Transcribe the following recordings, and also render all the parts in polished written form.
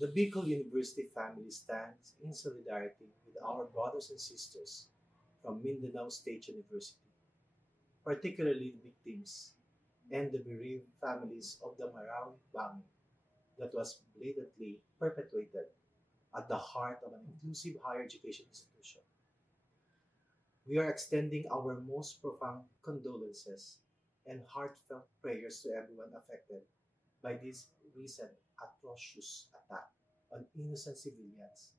The Bicol University family stands in solidarity with our brothers and sisters from Mindanao State University, particularly the victims and the bereaved families of the Marawi bombing that was blatantly perpetrated at the heart of an inclusive higher education institution. We are extending our most profound condolences and heartfelt prayers to everyone affected by this recent atrocious attack on innocent civilians,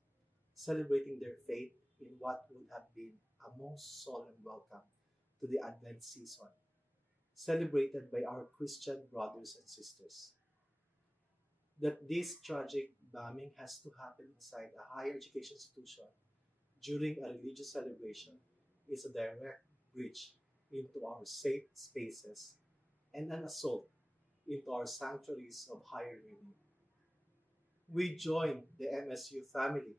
celebrating their faith in what would have been a most solemn welcome to the Advent season, celebrated by our Christian brothers and sisters. That this tragic bombing has to happen inside a higher education institution during a religious celebration is a direct breach into our safe spaces and an assault into our sanctuaries of higher learning. We join the MSU family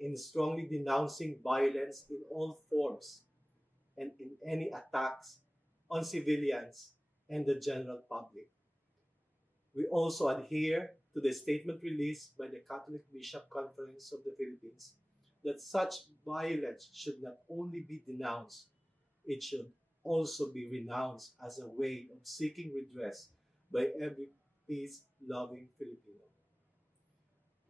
in strongly denouncing violence in all forms and in any attacks on civilians and the general public. We also adhere to the statement released by the Catholic Bishop Conference of the Philippines that such violence should not only be denounced, it should also be renounced as a way of seeking redress by every peace loving Filipino.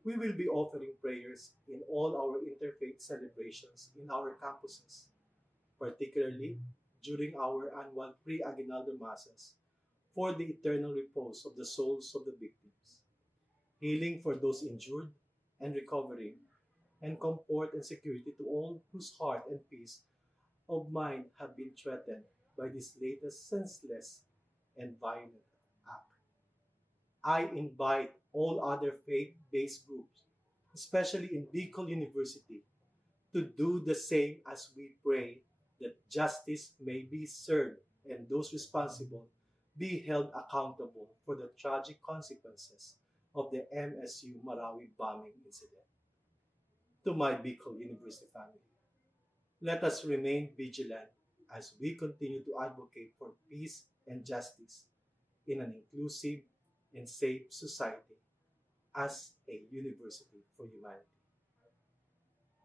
We will be offering prayers in all our interfaith celebrations in our campuses, particularly during our annual pre-aguinaldo masses for the eternal repose of the souls of the victims, healing for those injured and recovering, and comfort and security to all whose heart and peace of mind have been threatened by this latest senseless and violent act. I invite all other faith-based groups, especially in Bicol University, to do the same as we pray that justice may be served and those responsible be held accountable for the tragic consequences of the MSU Marawi bombing incident. To my Bicol University family, let us remain vigilant as we continue to advocate for peace and justice in an inclusive and safe society as a university for humanity.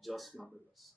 Jos Mabalos.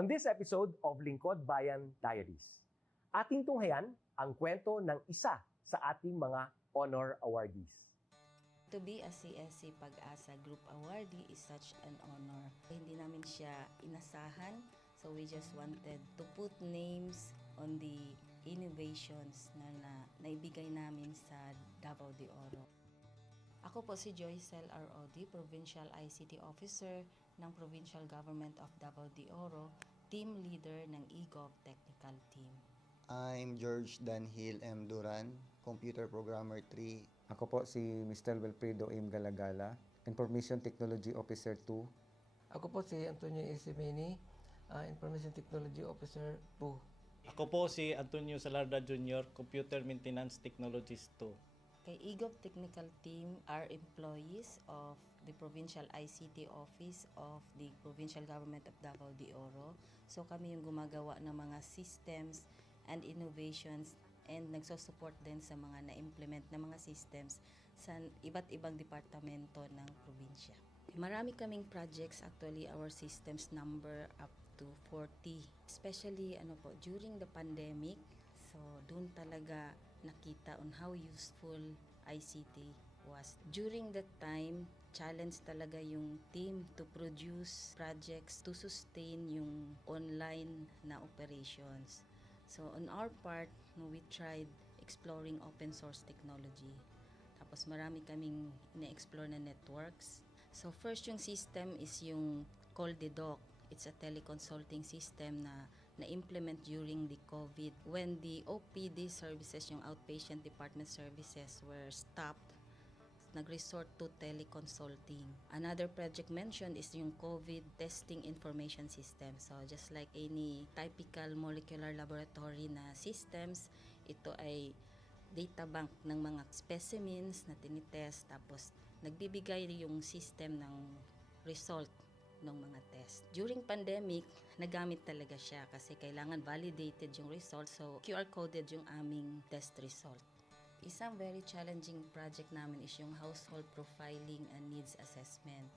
On this episode of Lingkod Bayan Diaries, ating tunghayan ang kwento ng isa sa ating mga honor awardees. To be a CSC Pag-asa Group Awardee is such an honor. Hindi namin siya inasahan, so we just wanted to put names on the innovations na naibigay namin sa Davao de Oro. Ako po si Joycel R.O.D., Provincial ICT Officer ng Provincial Government of Davao de Oro, Team Leader ng eGov Technical Team. I'm George Danhil M. Duran, Computer Programmer 3. Ako po si Mr. Wilfredo M. Galagala, Information Technology Officer 2. Ako po si Antonio Isimeni, Information Technology Officer 2. Ako po si Antonio Salarda Jr., Computer Maintenance Technologist 2. Kay eGov Technical Team are employees of the Provincial ICT Office of the Provincial Government of Davao de Oro. So kami yung gumagawa ng mga systems and innovations and nagsusupport din sa mga na-implement na mga systems sa iba't ibang departamento ng probinsya. Marami kaming projects, actually our systems number up to 40. Especially during the pandemic, so doon talaga nakita on how useful ICT was. During that time, challenge talaga yung team to produce projects to sustain yung online na operations. So on our part, we tried exploring open source technology. Tapos marami kaming ina-explore na networks. So first yung system is yung CallDedoc. It's a teleconsulting system na na-implement during the COVID. When the OPD services, yung outpatient department services were stopped, nag-resort to teleconsulting. Another project mentioned is yung COVID testing information system. So just like any typical molecular laboratory na systems, ito ay data bank ng mga specimens na tinitest, tapos nagbibigay yung system ng result ng mga test. During pandemic, nagamit talaga siya kasi kailangan validated yung result, so QR coded yung aming test result. Isang very challenging project namin is yung household profiling and needs assessment.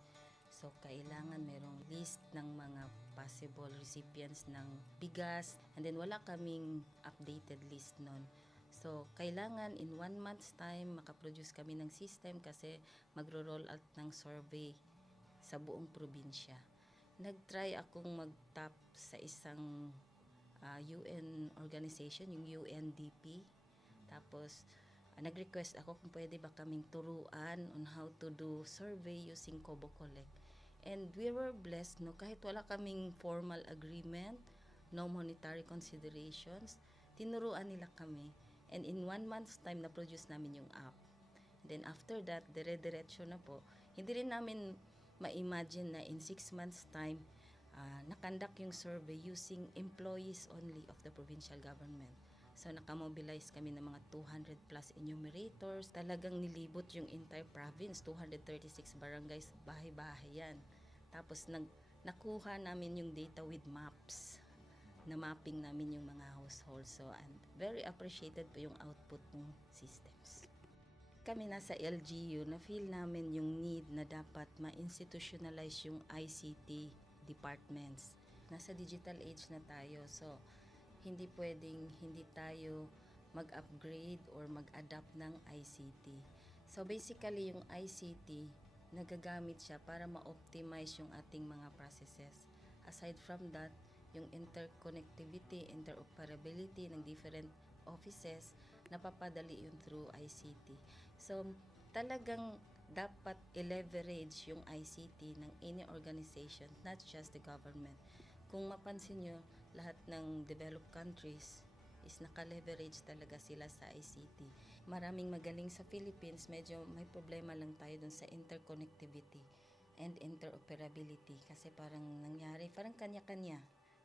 So kailangan merong list ng mga possible recipients ng bigas, and then wala kaming updated list nun. So, kailangan in 1 month's time makaproduce kami ng system kasi magro-roll out ng survey sa buong probinsya. Nag-try akong mag-tap sa isang UN organization, yung UNDP. Tapos, nag-request ako kung pwede ba kaming turuan on how to do survey using Kobo Collect. And we were blessed, kahit wala kaming formal agreement, no monetary considerations, tinuruan nila kami. And in 1 month's time, na-produce namin yung app. Then after that, dire-diretso na po. Hindi rin namin ma-imagine na in 6 months' time, nakandak yung survey using employees only of the provincial government. So nakamobilize kami ng mga 200 plus enumerators. Talagang nilibot yung entire province, 236 barangays, bahay-bahay yan. Tapos nakuha namin yung data with maps. Na mapping namin yung mga households. So, and very appreciated po yung output ng systems. Kami nasa LGU, na-feel namin yung need na dapat ma-institutionalize yung ICT departments. Nasa digital age na tayo, so hindi pwedeng hindi tayo mag-upgrade or mag-adapt ng ICT. So basically yung ICT, nagagamit siya para ma-optimize yung ating mga processes. Aside from that, yung interconnectivity, interoperability ng different offices, napapadali yun through ICT. So, talagang dapat i-leverage yung ICT ng any organization, not just the government. Kung mapansin nyo, lahat ng developed countries is naka-leverage talaga sila sa ICT. Maraming magaling sa Philippines, medyo may problema lang tayo dun sa interconnectivity and interoperability kasi parang nangyari, parang kanya-kanya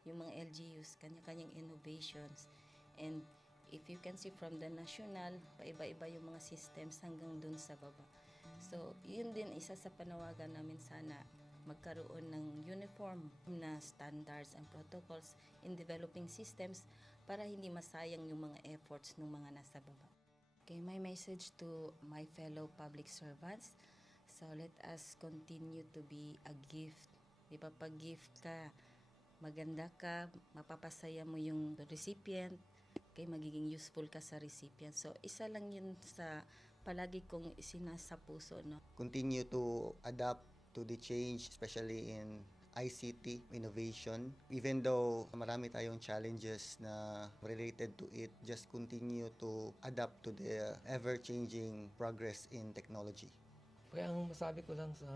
yung mga LGUs, kanya-kanyang innovations. And if you can see from the national, paiba-iba yung mga systems hanggang dun sa baba. So, yun din isa sa panawagan namin, sana magkaroon ng uniform na standards and protocols in developing systems para hindi masayang yung mga efforts ng mga nasa baba. Okay, my message to my fellow public servants, so let us continue to be a gift. Di ba, pag gift ka, maganda ka, mapapasaya mo yung recipient, kay magiging useful ka sa recipient. So, isa lang yun sa palagi kong isinasa puso, no? Continue to adapt to the change, especially in ICT innovation. Even though marami tayong challenges na related to it, just continue to adapt to the ever-changing progress in technology. Kaya ang masabi ko lang sa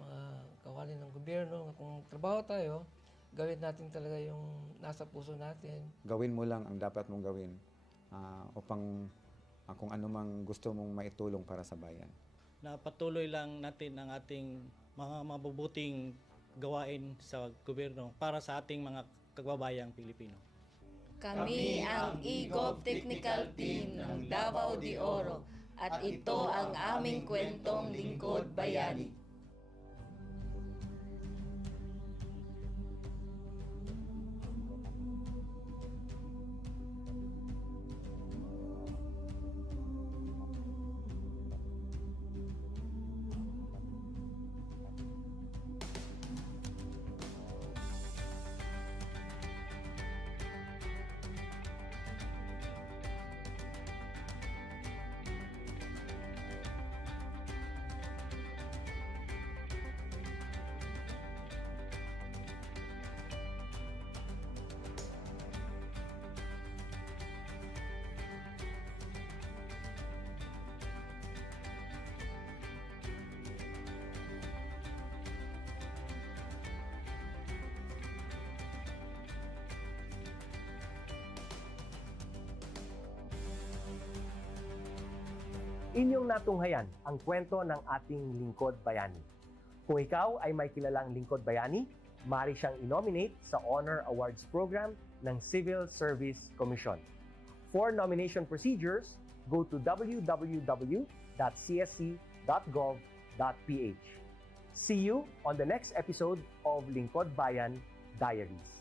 mga kawani ng gobyerno, kung trabaho tayo, gawin natin talaga yung nasa puso natin. Gawin mo lang ang dapat mong gawin upang kung ano mang gusto mong maitulong para sa bayan. Na patuloy lang natin ang ating mga mabubuting gawain sa gobyerno para sa ating mga kababayang Pilipino. Kami ang eGov Technical Team ng Davao de Oro at ito ang aming kwentong lingkod bayani. Inyong natunghayan ang kwento ng ating lingkod bayani. Kung ikaw ay may kilalang lingkod bayani, maaari siyang i-nominate sa Honor Awards Program ng Civil Service Commission. For nomination procedures, go to www.csc.gov.ph. See you on the next episode of Lingkod Bayan Diaries.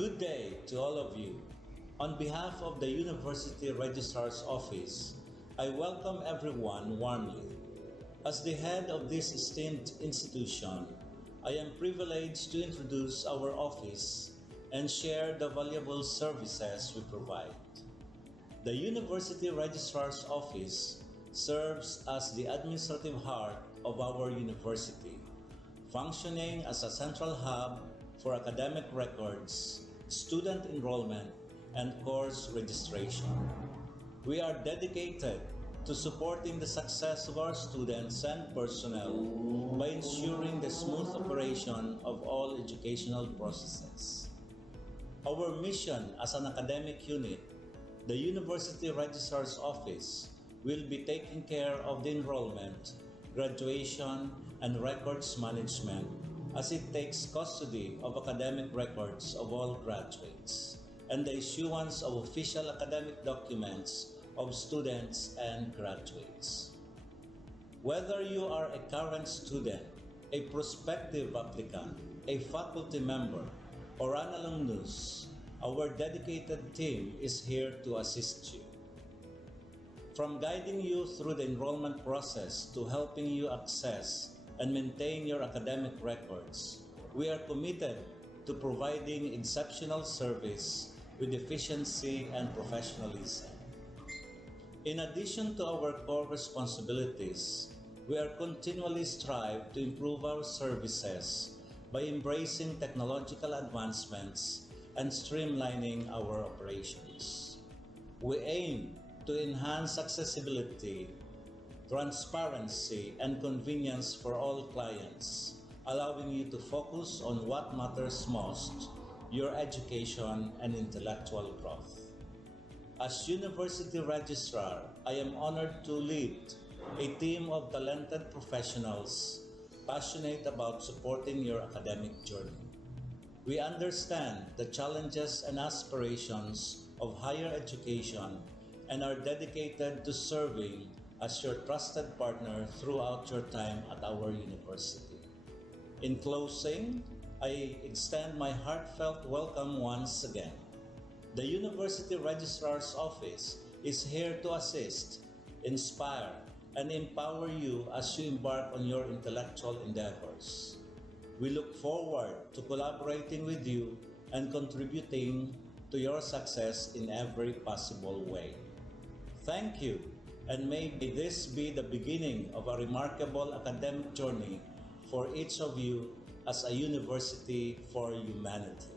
Good day to all of you. On behalf of the University Registrar's Office, I welcome everyone warmly. As the head of this esteemed institution, I am privileged to introduce our office and share the valuable services we provide. The University Registrar's Office serves as the administrative heart of our university, functioning as a central hub for academic records, student enrollment, and course registration. We are dedicated to supporting the success of our students and personnel by ensuring the smooth operation of all educational processes. Our mission as an academic unit, the University Registrar's Office, will be taking care of the enrollment, graduation, and records management as it takes custody of academic records of all graduates and the issuance of official academic documents of students and graduates. Whether you are a current student, a prospective applicant, a faculty member, or an alumnus, our dedicated team is here to assist you. From guiding you through the enrollment process to helping you access and maintain your academic records, we are committed to providing exceptional service with efficiency and professionalism. In addition to our core responsibilities, we are continually strive to improve our services by embracing technological advancements and streamlining our operations. We aim to enhance accessibility, transparency, and convenience for all clients, allowing you to focus on what matters most, your education and intellectual growth. As University Registrar, I am honored to lead a team of talented professionals passionate about supporting your academic journey. We understand the challenges and aspirations of higher education and are dedicated to serving as your trusted partner throughout your time at our university. In closing, I extend my heartfelt welcome once again. The University Registrar's Office is here to assist, inspire, and empower you as you embark on your intellectual endeavors. We look forward to collaborating with you and contributing to your success in every possible way. Thank you, and may this be the beginning of a remarkable academic journey for each of you as a university for humanity.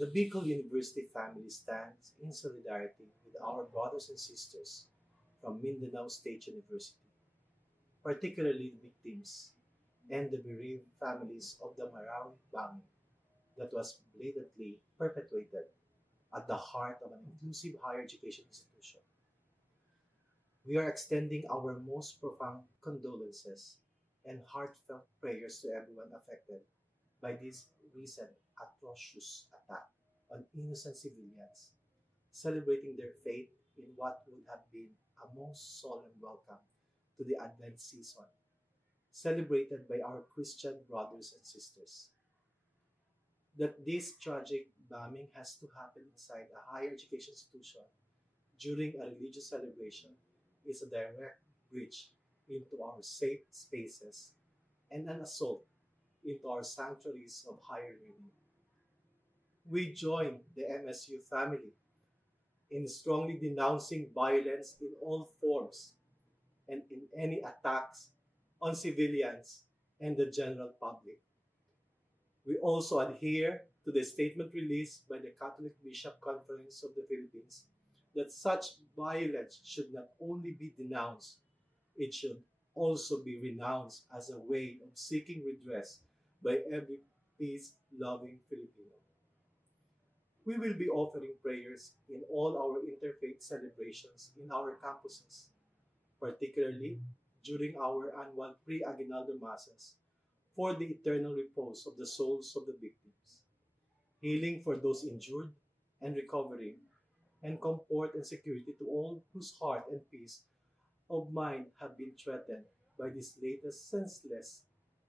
The Bicol University family stands in solidarity with our brothers and sisters from Mindanao State University, particularly the victims and the bereaved families of the Marawi bombing that was blatantly perpetrated at the heart of an inclusive higher education institution. We are extending our most profound condolences and heartfelt prayers to everyone affected by this recent atrocious attack on innocent civilians, celebrating their faith in what would have been a most solemn welcome to the Advent season, celebrated by our Christian brothers and sisters. That this tragic bombing has to happen inside a higher education institution during a religious celebration is a direct breach into our safe spaces and an assault into our sanctuaries of higher learning. We join the MSU family in strongly denouncing violence in all forms and in any attacks on civilians and the general public. We also adhere to the statement released by the Catholic Bishop Conference of the Philippines that such violence should not only be denounced, it should also be renounced as a way of seeking redress by every peace-loving Filipino. We will be offering prayers in all our interfaith celebrations in our campuses, particularly during our annual pre-aguinaldo masses for the eternal repose of the souls of the victims, healing for those injured and recovering, and comfort and security to all whose heart and peace of mind have been threatened by this latest senseless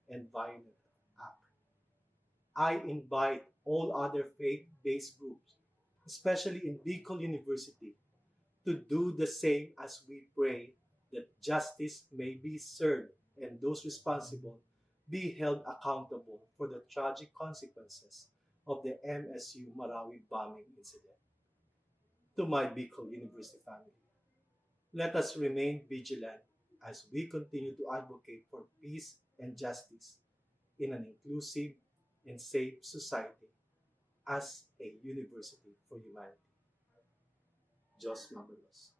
and violent act. I invite all other faith-based groups, especially in Bicol University, to do the same as we pray that justice may be served and those responsible be held accountable for the tragic consequences of the MSU Marawi bombing incident. To my Bicol University family, let us remain vigilant as we continue to advocate for peace and justice in an inclusive and safe society as a university for humanity. Diyos mabalos.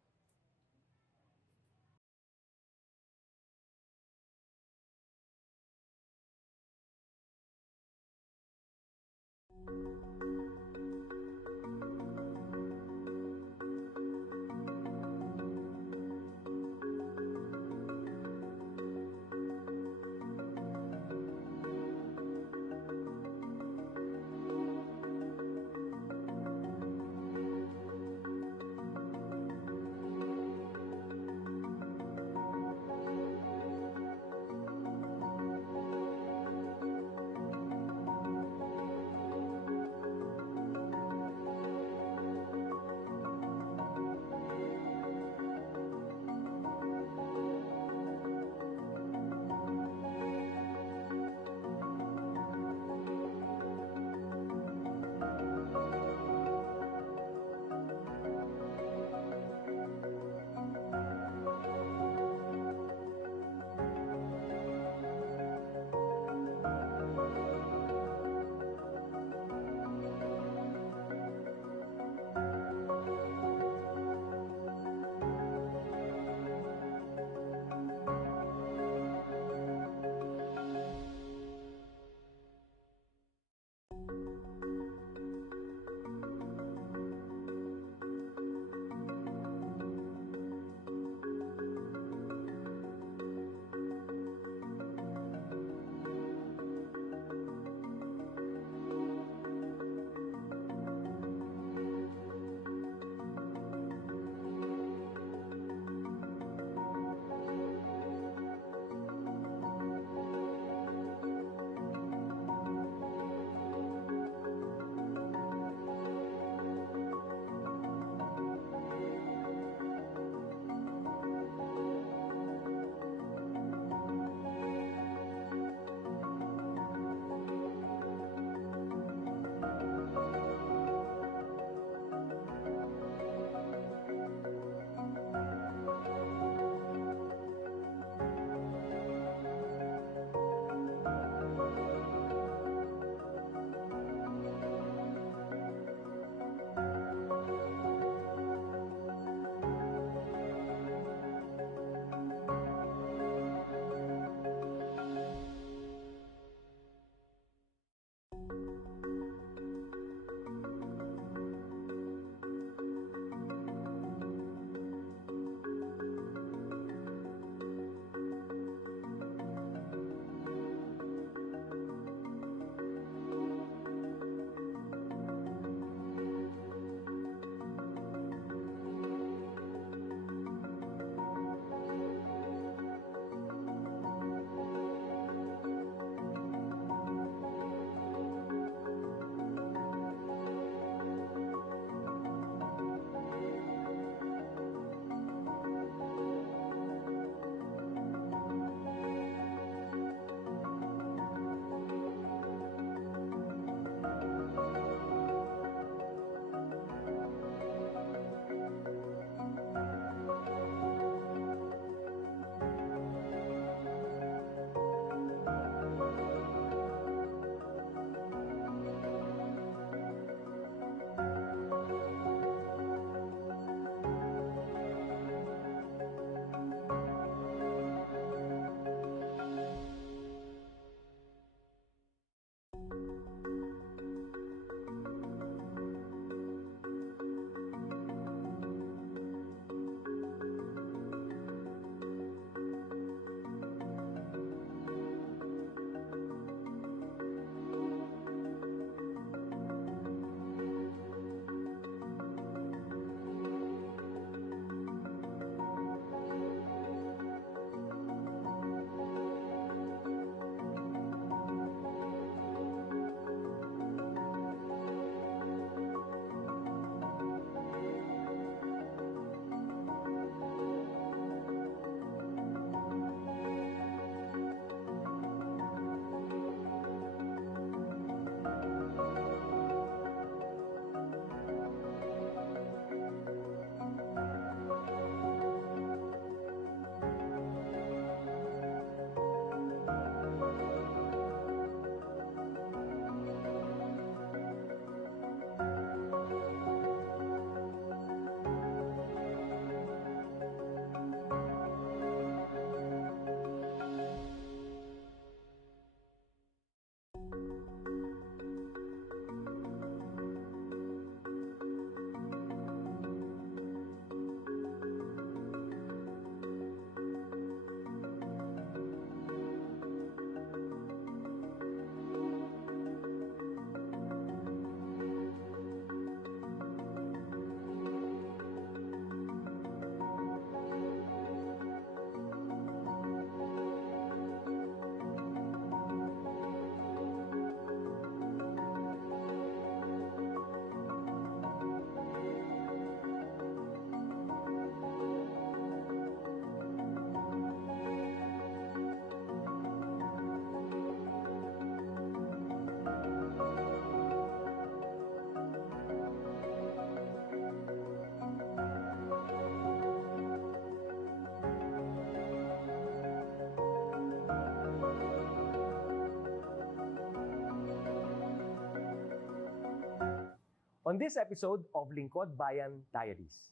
On this episode of Lingkod Bayan Diaries,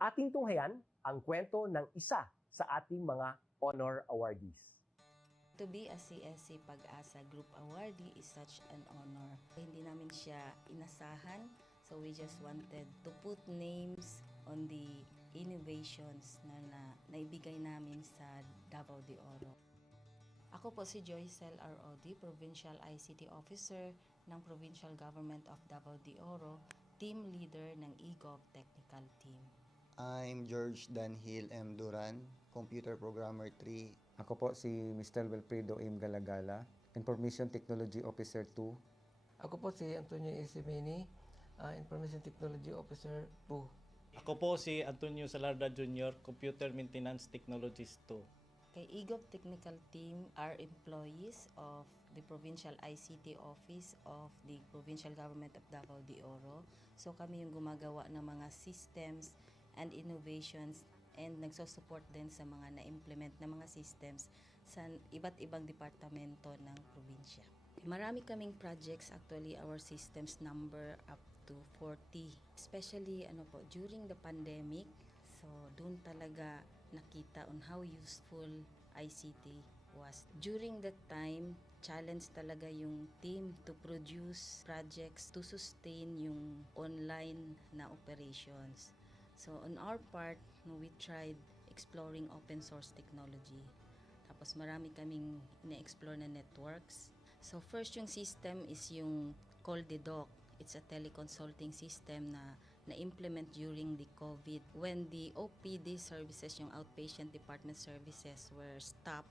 ating tunghayan ang kwento ng isa sa ating mga honor awardees. To be a CSC Pag-asa Group Awardee is such an honor. Hindi namin siya inasahan, so we just wanted to put names on the innovations na naibigay namin sa Davao de Oro. Ako po si Joycel R.O.D., Provincial ICT Officer ng Provincial Government of Davao de Oro, Team Leader ng eGov Technical Team. I'm George Danhil M. Duran, Computer Programmer 3. Ako po si Mr. Wilfredo M. Galagala, Information Technology Officer 2. Ako po si Antonio Isimeni, Information Technology Officer 2. Ako po si Antonio Salarda Jr., Computer Maintenance Technologist 2. Kay eGov Technical Team are employees of the Provincial ICT Office of the Provincial Government of Davao de Oro. So kami yung gumagawa ng mga systems and innovations and nagsusupport din sa mga na-implement na mga systems sa iba't ibang departamento ng probinsya. Marami kaming projects, actually our systems number up to 40. Especially during the pandemic, so doon talaga nakita on how useful ICT was. During that time, challenge talaga yung team to produce projects to sustain yung online na operations. So on our part, we tried exploring open source technology. Tapos marami kaming ina-explore na networks. So first yung system is yung CallDedoc. It's a teleconsulting system na na-implement during the COVID. When the OPD services, yung outpatient department services were stopped,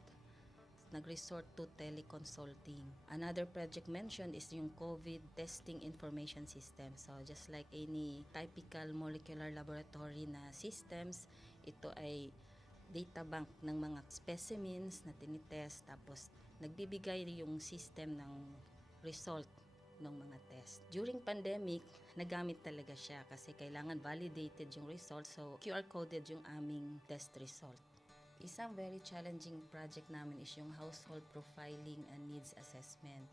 nag-resort to teleconsulting. Another project mentioned is yung COVID testing information system. So just like any typical molecular laboratory na systems, ito ay data bank ng mga specimens na tinitest, tapos nagbibigay yung system ng result ng mga test. During pandemic, nagamit talaga siya kasi kailangan validated yung result, so QR coded yung aming test result. Isang very challenging project namin is yung household profiling and needs assessment.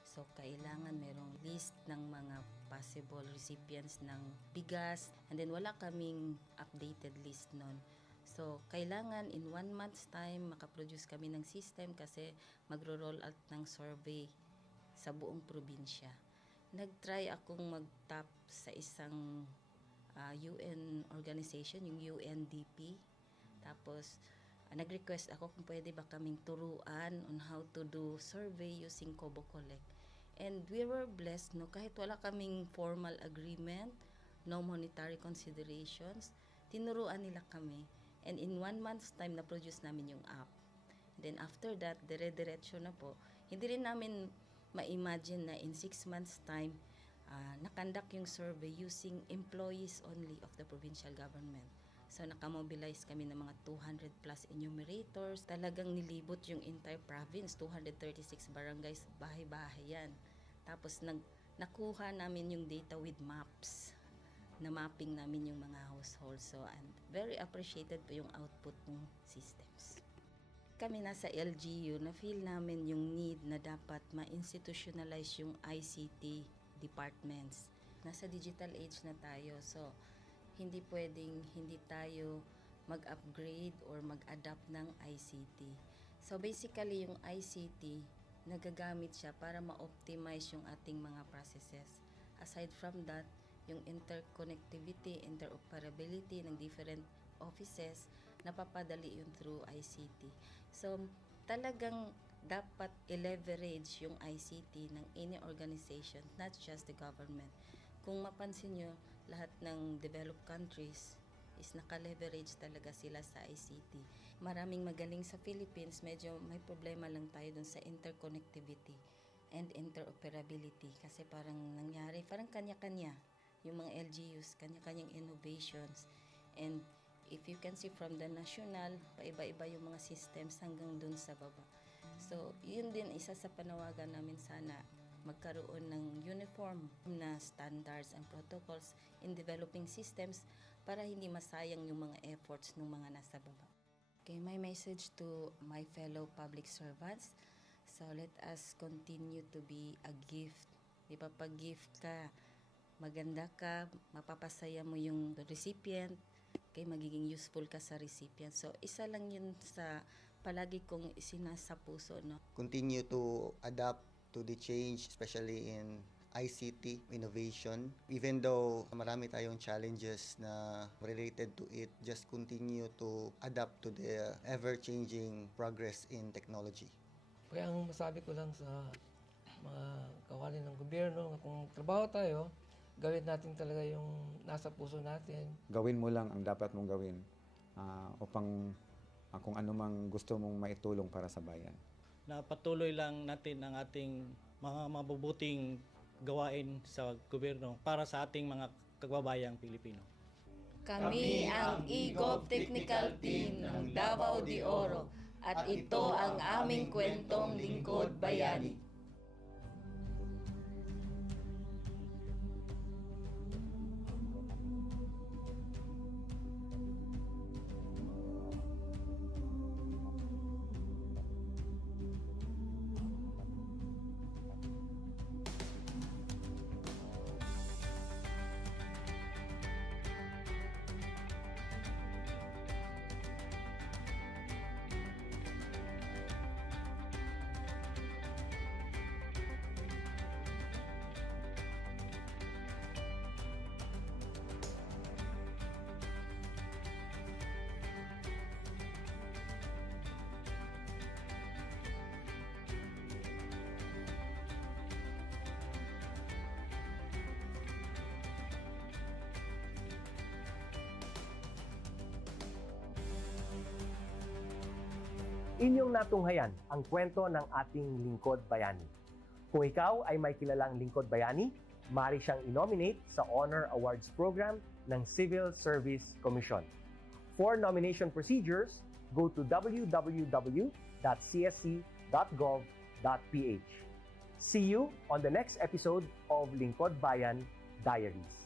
So, kailangan merong list ng mga possible recipients ng bigas, and then wala kaming updated list nun. So, kailangan in 1 month's time makaproduce kami ng system kasi magro-roll out ng survey sa buong probinsya. Nag-try akong mag-tap sa isang UN organization, yung UNDP. Tapos, nag-request ako kung pwede ba kaming turuan on how to do survey using Kobo Collect. And we were blessed, no, kahit wala kaming formal agreement, no monetary considerations, tinuruan nila kami. And in 1 month's time, na-produce namin yung app. Then after that, dire-diretso na po. Hindi rin namin ma-imagine na in 6 months' time, nakandak yung survey using employees only of the provincial government. So nakamobilize kami ng mga 200 plus enumerators. Talagang nilibot yung entire province, 236 barangays, bahay-bahay yan. Tapos nakuha namin yung data with maps. Na mapping namin yung mga households. So, and very appreciated po yung output ng systems. Kami nasa LGU, na-feel namin yung need na dapat ma-institutionalize yung ICT departments. Nasa digital age na tayo, so hindi pwedeng hindi tayo mag-upgrade or mag-adapt ng ICT. So basically, yung ICT, nagagamit siya para ma-optimize yung ating mga processes. Aside from that, yung interconnectivity, interoperability ng different offices, napapadali yun through ICT. So, talagang dapat i-leverage yung ICT ng any organization, not just the government. Kung mapansin nyo, lahat ng developed countries is naka-leverage talaga sila sa ICT. Maraming magaling sa Philippines, medyo may problema lang tayo dun sa interconnectivity and interoperability kasi parang nangyari, parang kanya-kanya. Yung mga LGUs, kanya-kanyang innovations. And if you can see from the national, paiba-iba yung mga systems hanggang dun sa baba. So, yun din isa sa panawagan namin sana magkaroon ng uniform na standards and protocols in developing systems para hindi masayang yung mga efforts ng mga nasa baba. Okay, my message to my fellow public servants, so let us continue to be a gift. Di ba, pag gift ka, maganda ka, mapapasaya mo yung recipient, kaya magiging useful ka sa recipient. So, isa lang yun sa palagi kong isinasa puso, no? Continue to adapt to the change, especially in ICT innovation. Even though marami tayong challenges na related to it, just continue to adapt to the ever-changing progress in technology. Kaya ang masabi ko lang sa mga kawani ng gobyerno, kung trabaho tayo, gawin natin talaga yung nasa puso natin. Gawin mo lang ang dapat mong gawin upang kung ano mang gusto mong maitulong para sa bayan. Na patuloy lang natin ang ating mga mabubuting gawain sa gobyerno para sa ating mga kababayang Pilipino. Kami ang EGOV Technical Team ng Davao de Oro at ito ang aming kwentong lingkod bayani. Inyong natunghayan ang kwento ng ating lingkod bayani. Kung ikaw ay may kilalang lingkod bayani, maaari siyang i-nominate sa Honor Awards Program ng Civil Service Commission. For nomination procedures, go to www.csc.gov.ph. See you on the next episode of Lingkod Bayan Diaries.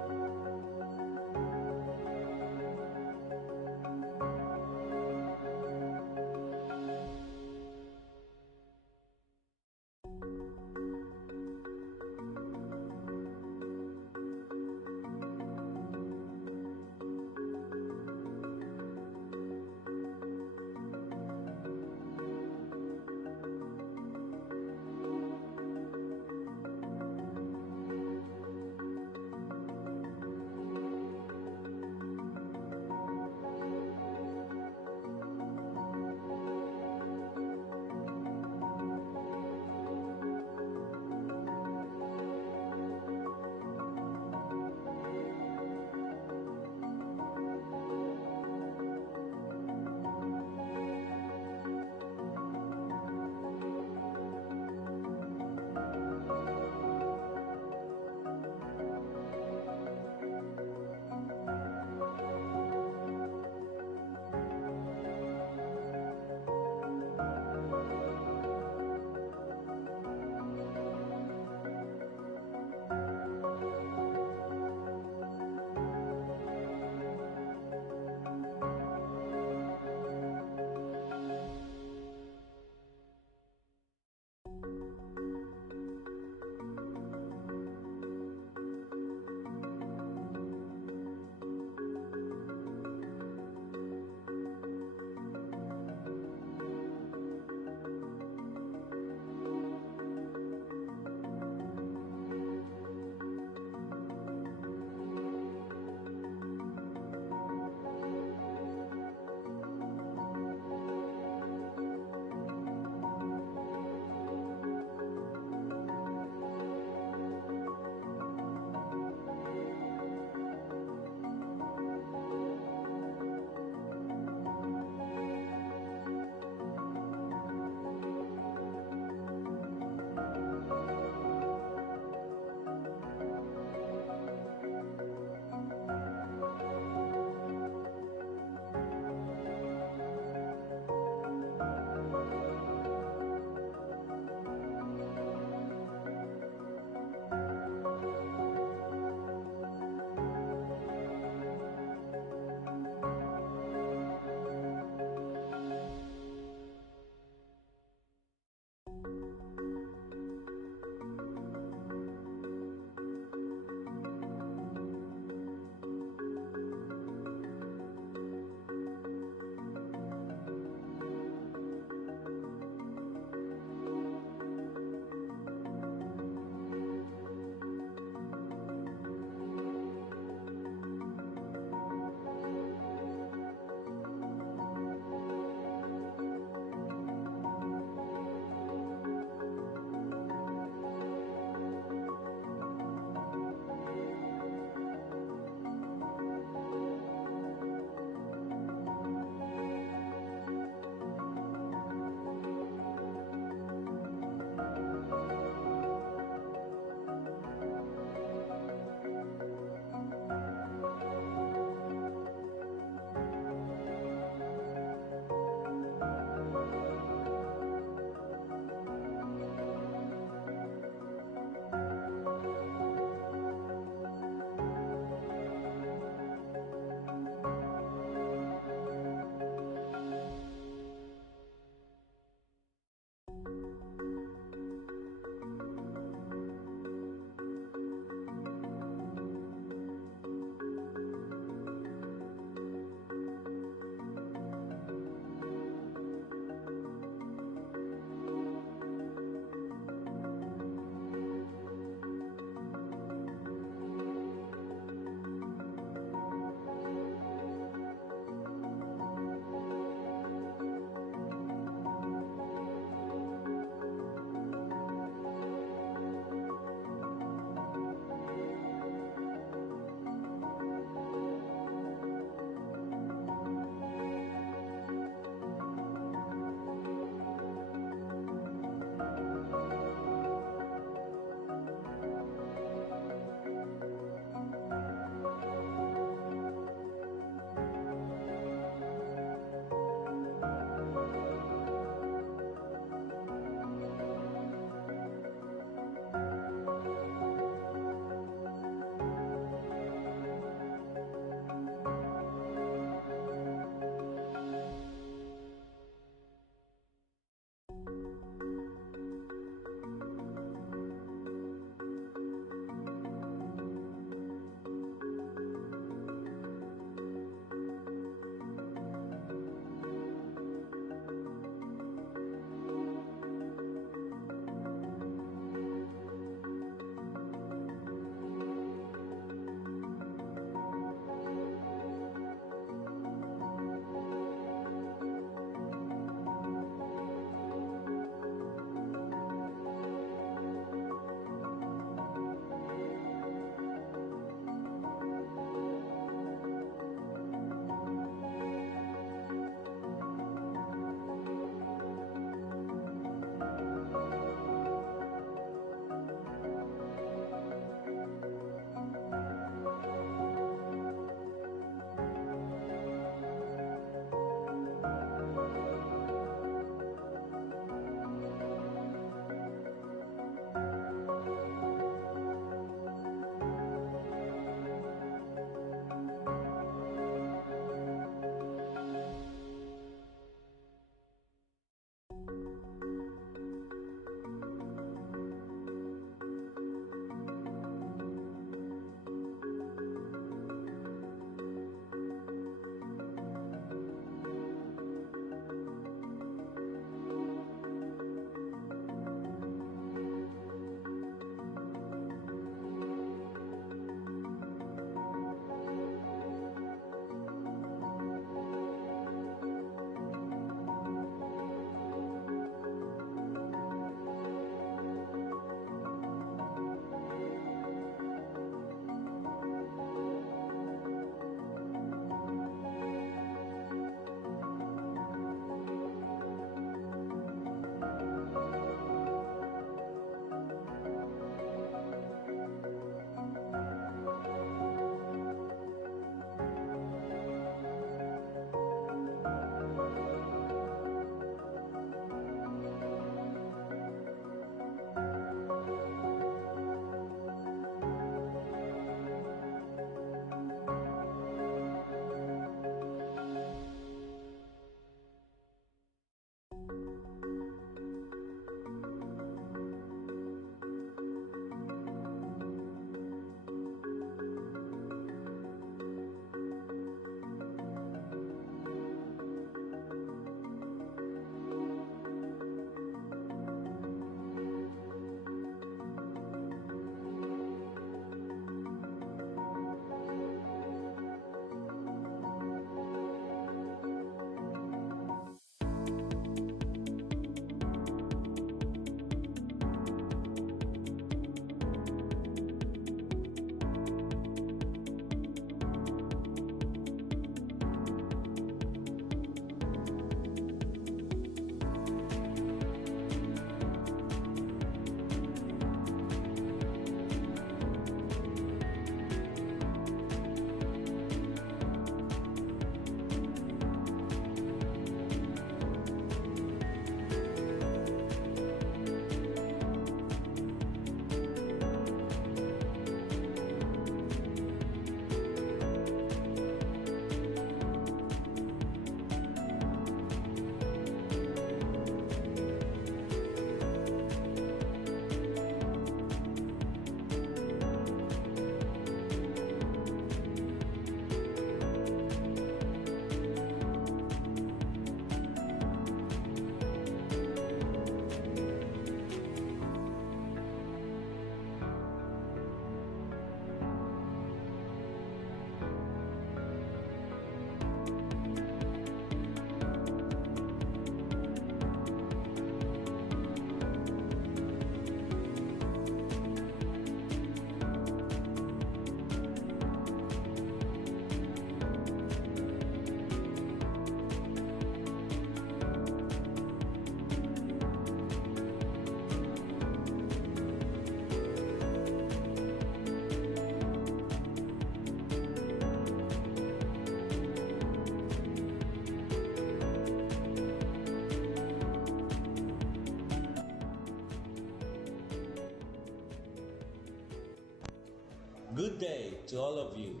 Good day to all of you.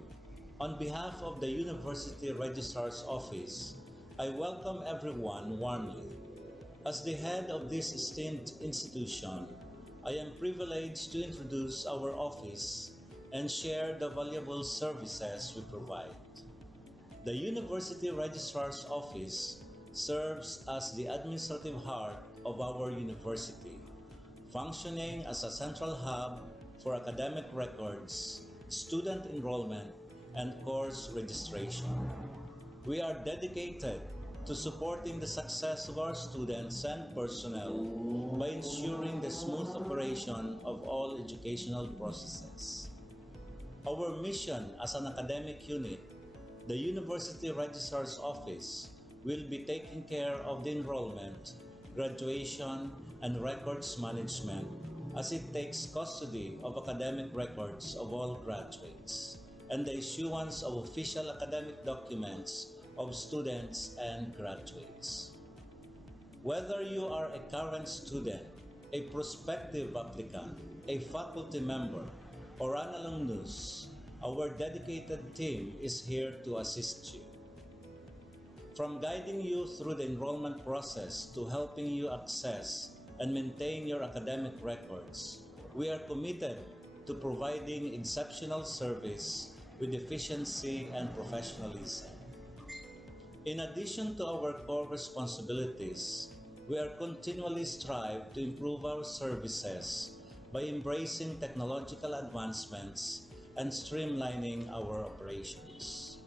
On behalf of the University Registrar's Office, I welcome everyone warmly. As the head of this esteemed institution, I am privileged to introduce our office and share the valuable services we provide. The University Registrar's Office serves as the administrative heart of our university, functioning as a central hub for academic records, student enrollment, and course registration. We are dedicated to supporting the success of our students and personnel by ensuring the smooth operation of all educational processes. Our mission as an academic unit, the University Registrar's Office, will be taking care of the enrollment, graduation, and records management as it takes custody of academic records of all graduates and the issuance of official academic documents of students and graduates. Whether you are a current student, a prospective applicant, a faculty member, or an alumnus, our dedicated team is here to assist you. From guiding you through the enrollment process to helping you access and maintain your academic records, we are committed to providing exceptional service with efficiency and professionalism. In addition to our core responsibilities, we are continually strive to improve our services by embracing technological advancements and streamlining our operations.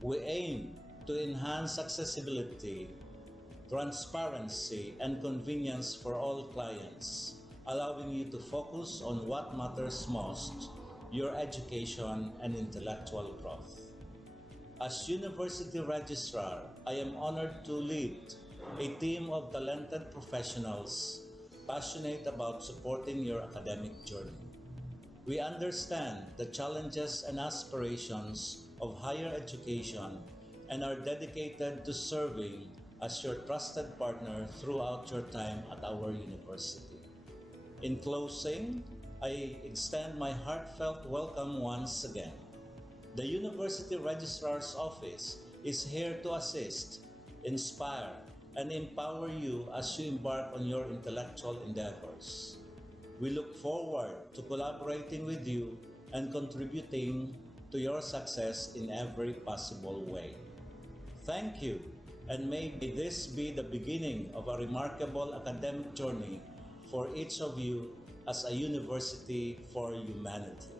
We aim to enhance accessibility, transparency, and convenience for all clients, allowing you to focus on what matters most, your education and intellectual growth. As University Registrar, I am honored to lead a team of talented professionals passionate about supporting your academic journey. We understand the challenges and aspirations of higher education and are dedicated to serving as your trusted partner throughout your time at our university. In closing, I extend my heartfelt welcome once again. The University Registrar's Office is here to assist, inspire, and empower you as you embark on your intellectual endeavors. We look forward to collaborating with you and contributing to your success in every possible way. Thank you, and may this be the beginning of a remarkable academic journey for each of you as a university for humanity.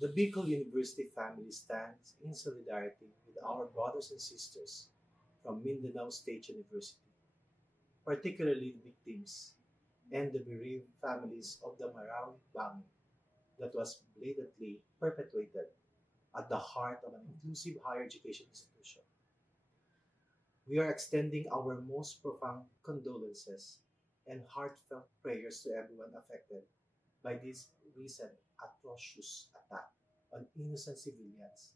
The Bicol University family stands in solidarity with our brothers and sisters from Mindanao State University, particularly the victims and the bereaved families of the Marawi bombing that was blatantly perpetrated at the heart of an inclusive higher education institution. We are extending our most profound condolences and heartfelt prayers to everyone affected by this recent atrocious attack on innocent civilians,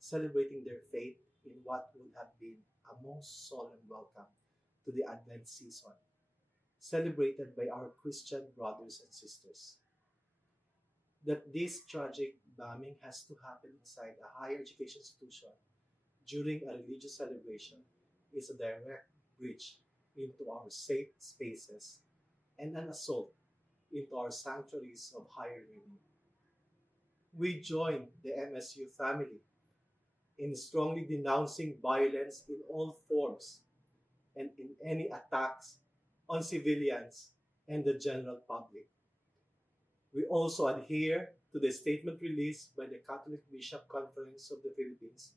celebrating their faith in what would have been a most solemn welcome to the Advent season, celebrated by our Christian brothers and sisters. That this tragic bombing has to happen inside a higher education institution during a religious celebration is a direct breach into our safe spaces and an assault into our sanctuaries of higher learning. We join the MSU family in strongly denouncing violence in all forms and in any attacks on civilians and the general public. We also adhere to the statement released by the Catholic Bishop Conference of the Philippines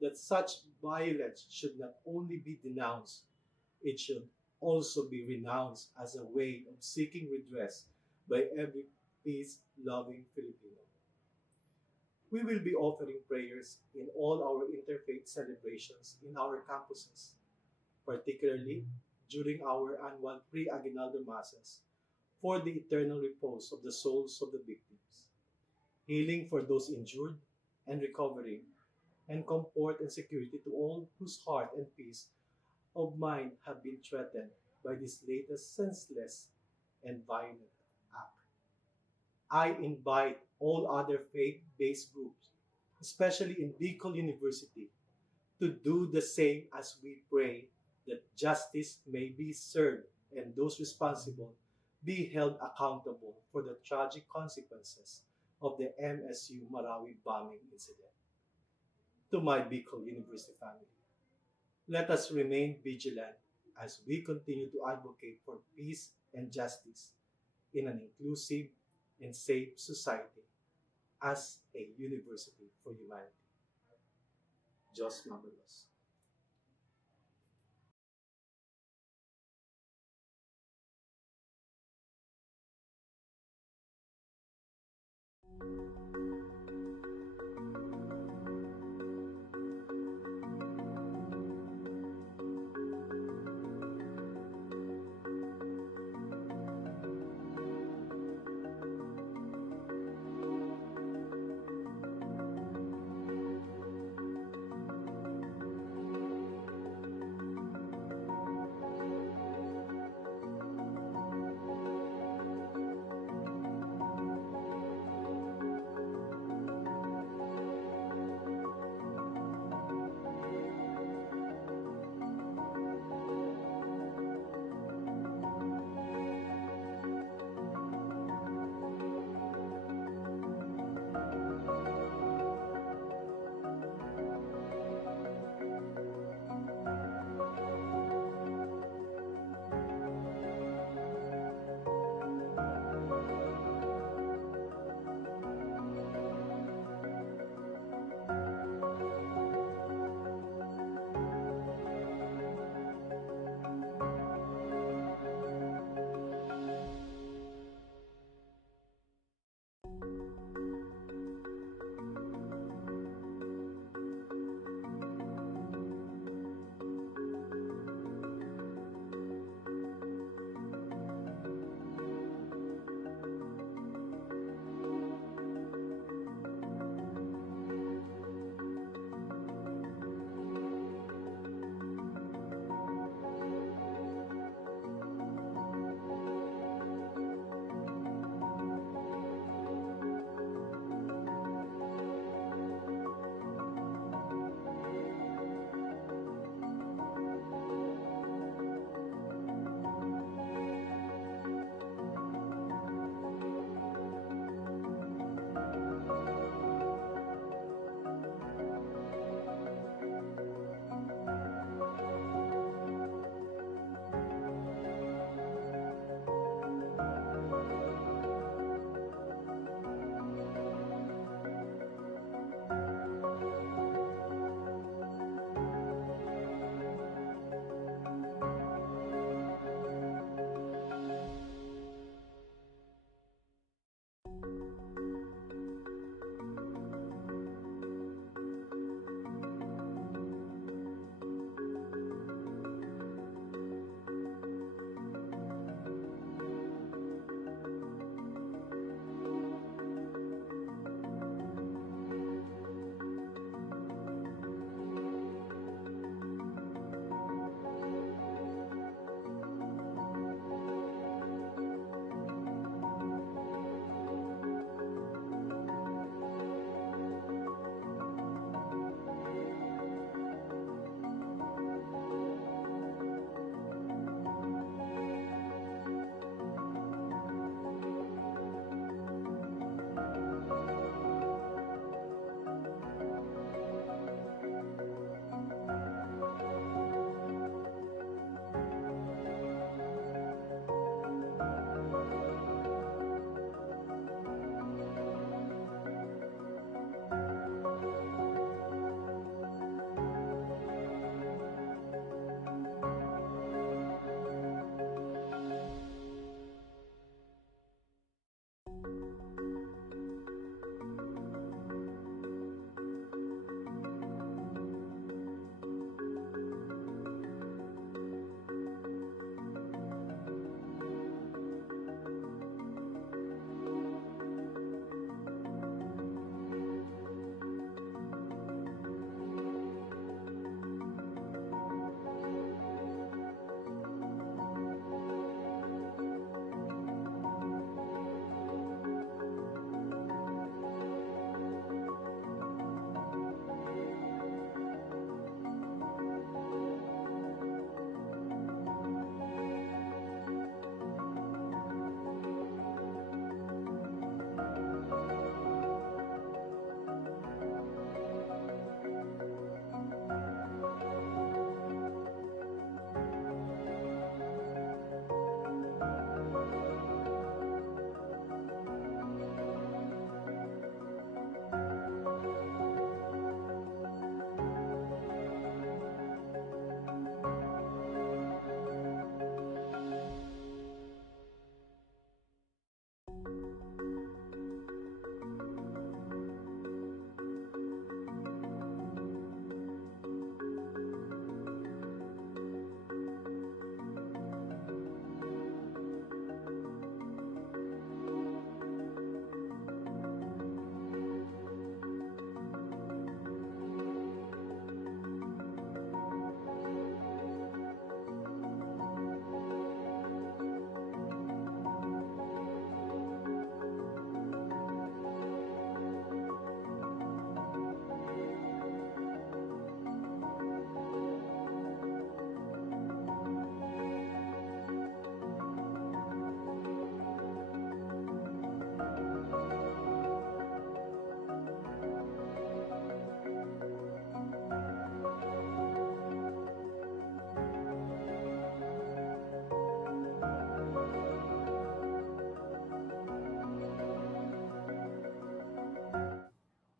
that such violence should not only be denounced, it should also be renounced as a way of seeking redress by every peace-loving Filipino. We will be offering prayers in all our interfaith celebrations in our campuses, particularly during our annual pre-aguinaldo masses for the eternal repose of the souls of the victims, healing for those injured and recovering, and comfort and security to all whose heart and peace of mind have been threatened by this latest senseless and violent act. I invite all other faith-based groups, especially in Bicol University, to do the same as we pray that justice may be served and those responsible be held accountable for the tragic consequences of the MSU Marawi bombing incident. To my Bicol University family, let us remain vigilant as we continue to advocate for peace and justice in an inclusive and safe society as a university for humanity. Diyos mabalos.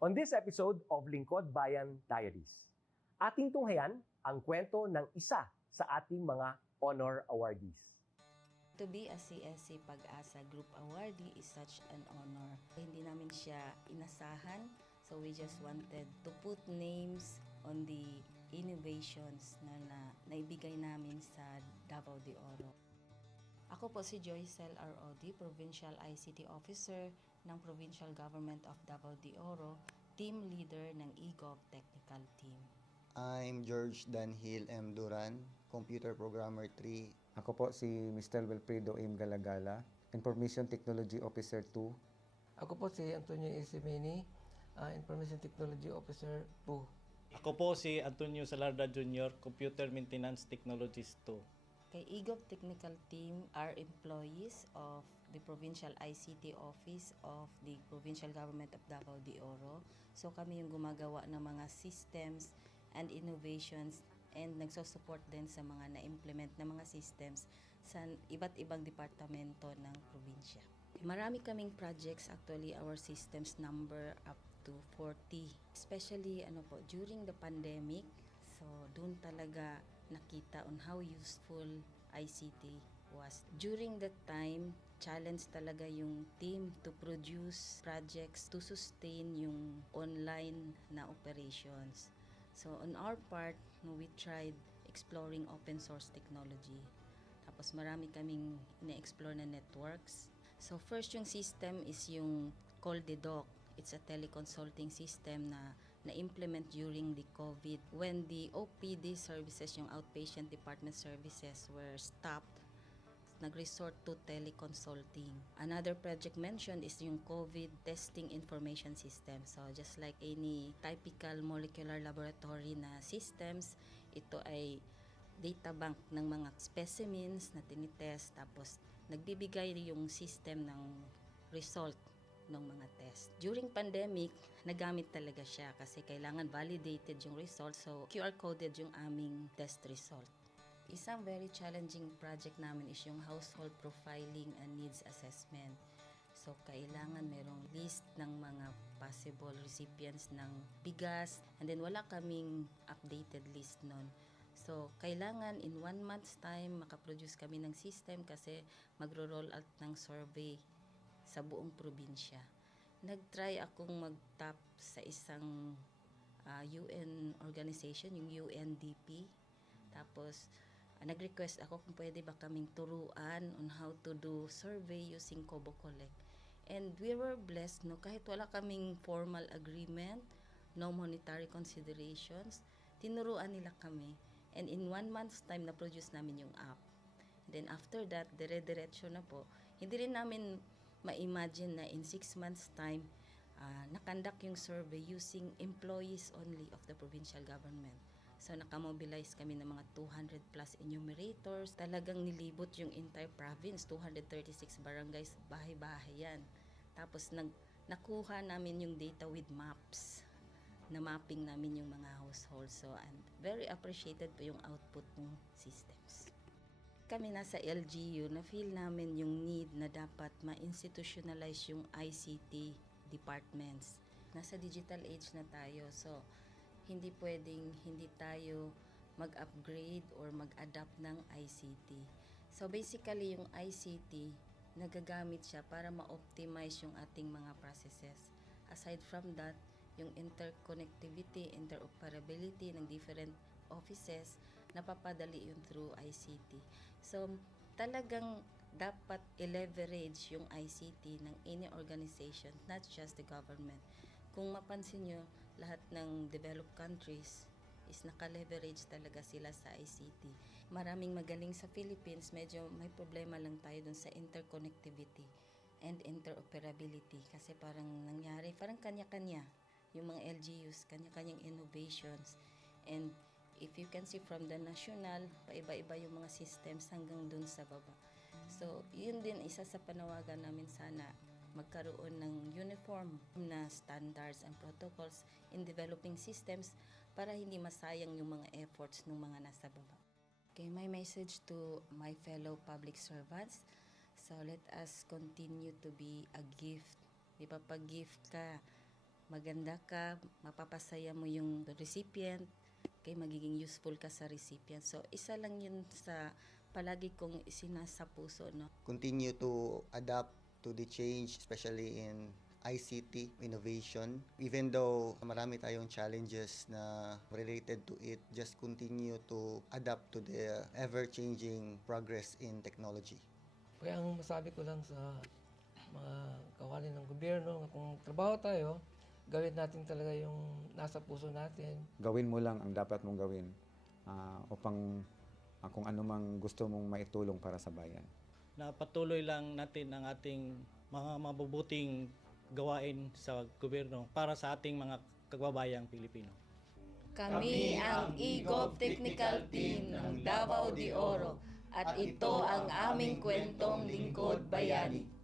On this episode of Lingkod Bayan Diaries, ating tunghayan ang kwento ng isa sa ating mga honor awardees. To be a CSC Pag-asa Group Awardee is such an honor. Hindi namin siya inasahan, so we just wanted to put names on the innovations na naibigay namin sa Davao de Oro. Ako po si Joycel R.O.D., Provincial ICT Officer ng Provincial Government of Davao de Oro, Team Leader ng eGov Technical Team. I'm George Danhil M. Duran, Computer Programmer 3. Ako po si Mr. Wilfredo M. Galagala, Information Technology Officer 2. Ako po si Antonio Isimeni, Information Technology Officer 2. Ako po si Antonio Salarda Jr., Computer Maintenance Technologist 2. Kay eGov Technical Team are employees of the Provincial ICT Office of the Provincial Government of Davao de Oro. So kami yung gumagawa ng mga systems and innovations and nagsusupport din sa mga na-implement na mga systems sa iba't ibang departamento ng probinsya. Marami kaming projects, actually our systems number up to 40. Especially during the pandemic, so doon talaga nakita on how useful ICT was. During that time, challenge talaga yung team to produce projects to sustain yung online na operations. So on our part, we tried exploring open source technology. Tapos marami kaming ina-explore na networks. So first yung system is yung CallDedoc. It's a teleconsulting system na na-implement during the COVID. When the OPD services, yung outpatient department services, were stopped, nag-resort to teleconsulting. Another project mentioned is yung COVID testing information system. So just like any typical molecular laboratory na systems, ito ay data bank ng mga specimens na tinitest, tapos nagbibigay yung system ng result ng mga test. During pandemic, nagamit talaga siya kasi kailangan validated yung result, so QR coded yung aming test result. Isang very challenging project namin is yung household profiling and needs assessment. So, kailangan merong list ng mga possible recipients ng bigas, and then wala kaming updated list nun. So, kailangan in 1 month's time makaproduce kami ng system kasi magro-roll out ng survey sa buong probinsya. Nag-try akong mag-tap sa isang UN organization, yung UNDP. Tapos, nag-request ako kung pwede ba kaming turuan on how to do survey using Kobo Collect. And we were blessed, kahit wala kaming formal agreement, no monetary considerations, tinuruan nila kami. And in 1 month's time, na-produce namin yung app. Then after that, dire-diretso na po. Hindi rin namin ma-imagine na in 6 months' time, nakandak yung survey using employees only of the provincial government. So nakamobilize kami ng mga 200 plus enumerators. Talagang nilibot yung entire province, 236 barangays, bahay-bahay yan. Tapos nakuha namin yung data with maps. Na mapping namin yung mga households. So and very appreciated po yung output ng systems. Kami nasa LGU, na-feel namin yung need na dapat ma-institutionalize yung ICT departments. Nasa digital age na tayo, so hindi pwedeng hindi tayo mag-upgrade or mag-adapt ng ICT. So basically, yung ICT, nagagamit siya para ma-optimize yung ating mga processes. Aside from that, yung interconnectivity, interoperability ng different offices, napapadali yun through ICT. So, talagang dapat i-leverage yung ICT ng any organization, not just the government. Kung mapansin nyo, lahat ng developed countries is naka-leverage talaga sila sa ICT. Maraming magaling sa Philippines, medyo may problema lang tayo dun sa interconnectivity and interoperability. Kasi parang nangyari, parang kanya-kanya yung mga LGUs, kanya-kanyang innovations. And if you can see from the national, paiba-iba yung mga systems hanggang dun sa baba. So, yun din isa sa panawagan namin, sana magkaroon ng uniform na standards and protocols in developing systems para hindi masayang yung mga efforts ng mga nasa baba. Okay, my message to my fellow public servants, so let us continue to be a gift. Di ba, pag gift ka, maganda ka, mapapasaya mo yung recipient, kay magiging useful ka sa recipient. So, isa lang yun sa palagi kong isinasa puso, no? Continue to adapt to the change, especially in ICT innovation. Even though marami tayong challenges na related to it, just continue to adapt to the ever-changing progress in technology. Kaya ang masabi ko lang sa mga kawani ng gobyerno, kung trabaho tayo, gawin natin talaga yung nasa puso natin. Gawin mo lang ang dapat mong gawin upang kung ano mang gusto mong maitulong para sa bayan. Na patuloy lang natin ang ating mga mabubuting gawain sa gobyerno para sa ating mga kababayang Pilipino. Kami ang EGOV Technical Team ng Davao de Oro at ito ang aming kwentong Lingkod Bayani.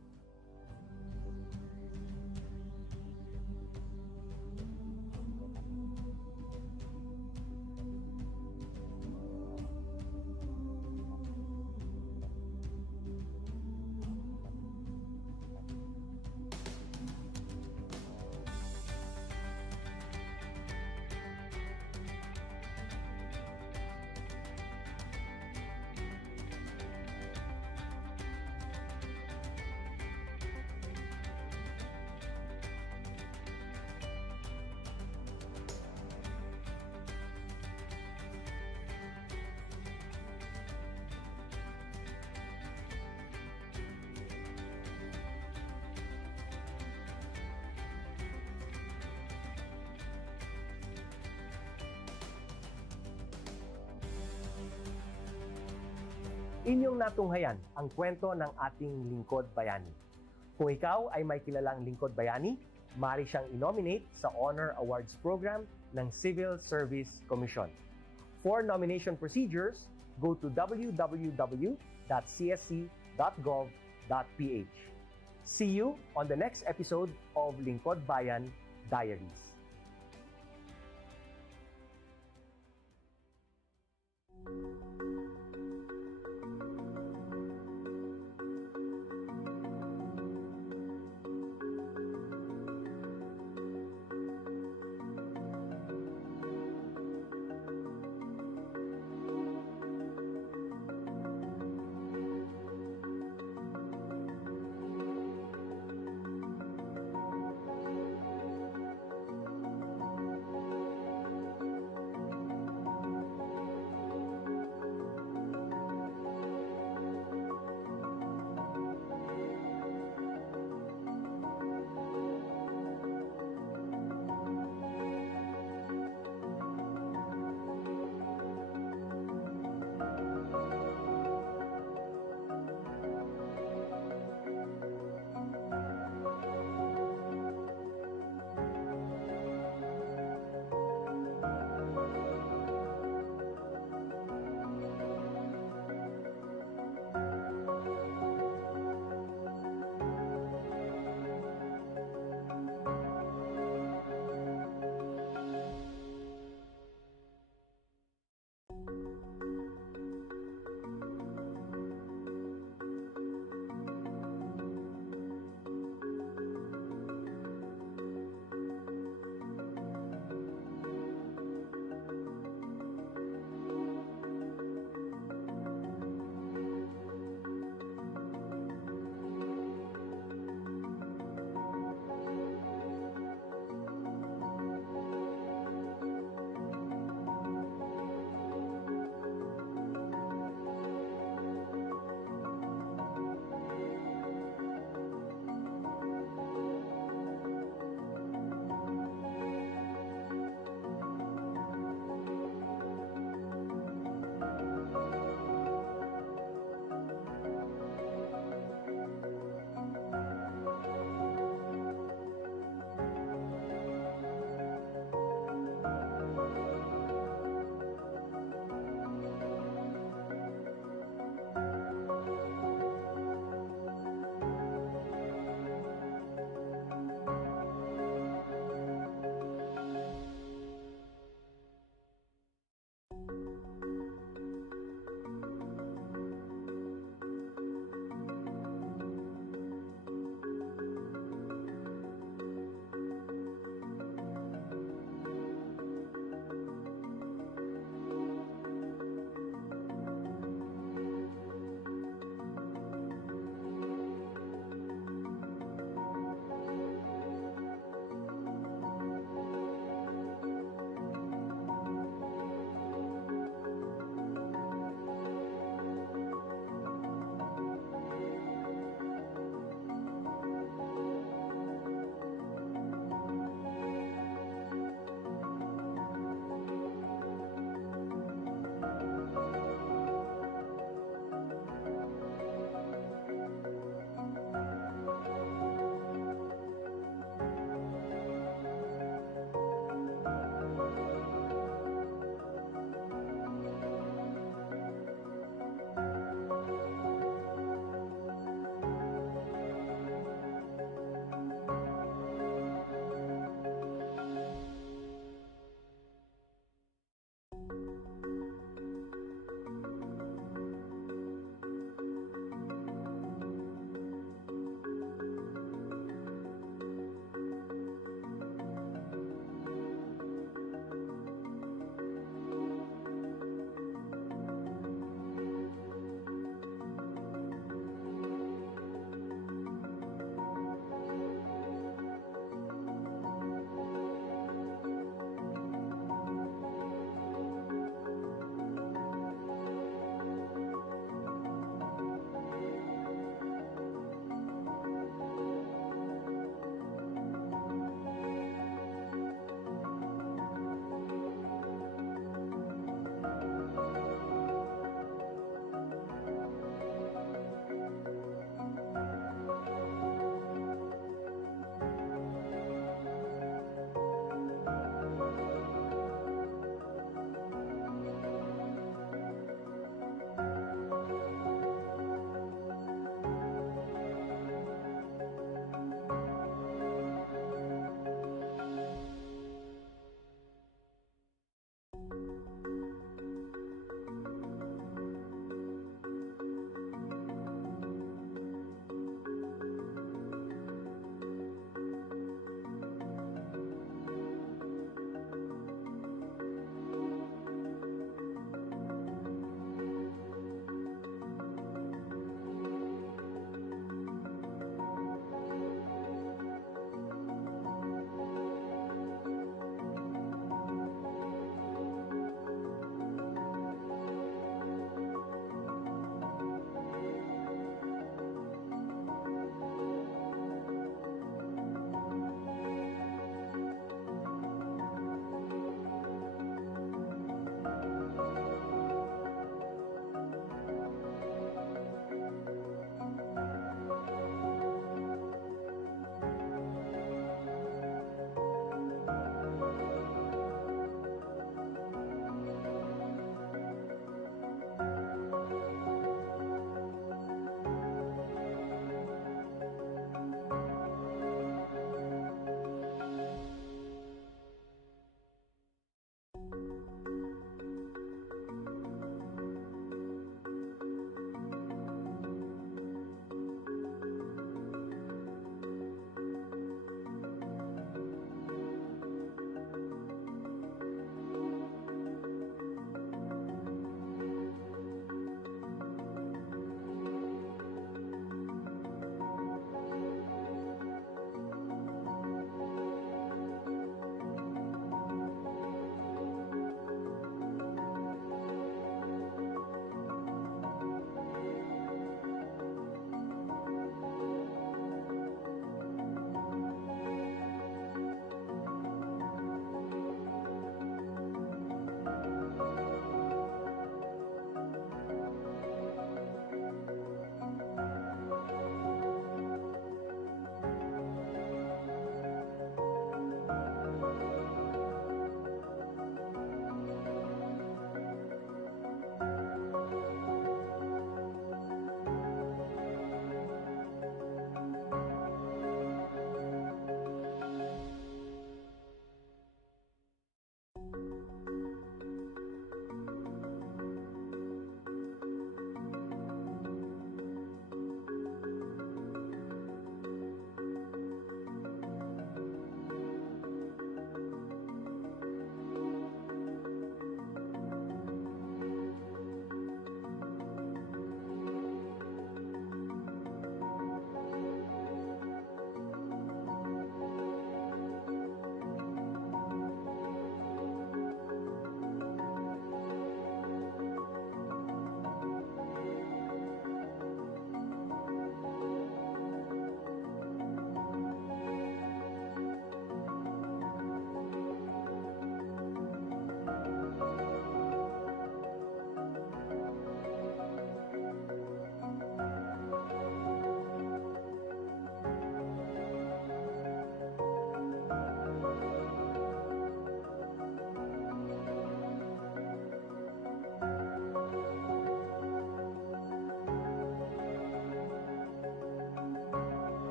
Inyong natunghayan ang kwento ng ating lingkod bayani. Kung ikaw ay may kilalang lingkod bayani, maaari siyang i-nominate sa Honor Awards Program ng Civil Service Commission. For nomination procedures, go to www.csc.gov.ph. See you on the next episode of Lingkod Bayan Diaries.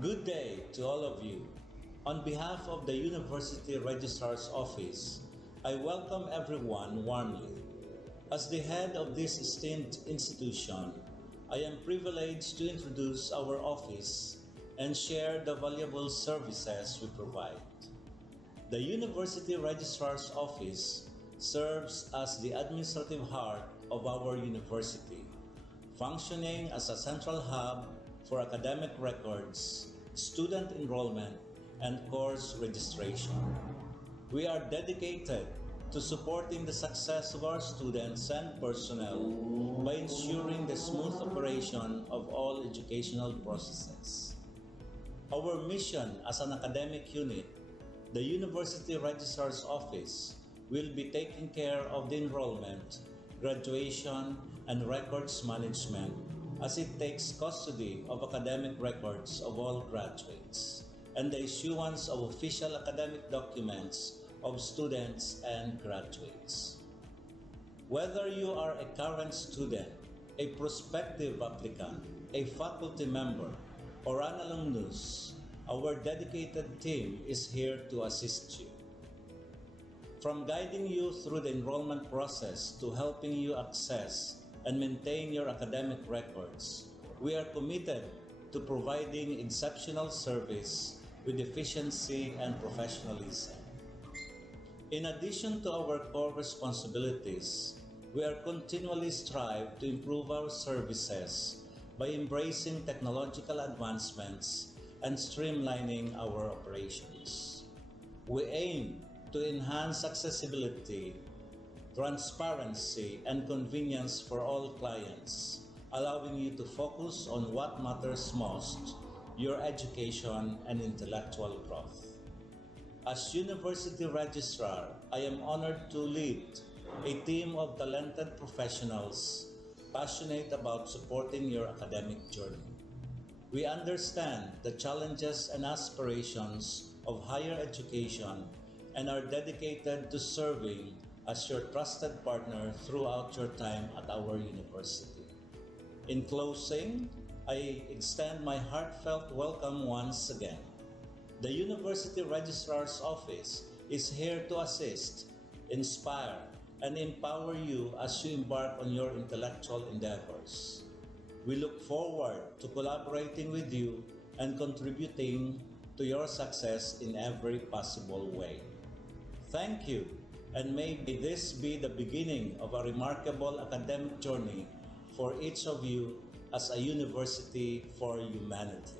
Good day to all of you. On behalf of the University Registrar's Office, I welcome everyone warmly. As the head of this esteemed institution, I am privileged to introduce our office and share the valuable services we provide. The University Registrar's Office serves as the administrative heart of our university, functioning as a central hub for academic records, student enrollment, and course registration. We are dedicated to supporting the success of our students and personnel by ensuring the smooth operation of all educational processes. Our mission as an academic unit, the University Registrar's Office, will be taking care of the enrollment, graduation, and records management as it takes custody of academic records of all graduates and the issuance of official academic documents of students and graduates. Whether you are a current student, a prospective applicant, a faculty member, or an alumnus, our dedicated team is here to assist you. From guiding you through the enrollment process to helping you access and maintain your academic records, we are committed to providing exceptional service with efficiency and professionalism. In addition to our core responsibilities, we are continually strive to improve our services by embracing technological advancements and streamlining our operations. We aim to enhance accessibility, transparency, and convenience for all clients, allowing you to focus on what matters most, your education and intellectual growth. As University Registrar, I am honored to lead a team of talented professionals passionate about supporting your academic journey. We understand the challenges and aspirations of higher education and are dedicated to serving as your trusted partner throughout your time at our university. In closing, I extend my heartfelt welcome once again. The University Registrar's Office is here to assist, inspire, and empower you as you embark on your intellectual endeavors. We look forward to collaborating with you and contributing to your success in every possible way. Thank you, and may this be the beginning of a remarkable academic journey for each of you as a university for humanity.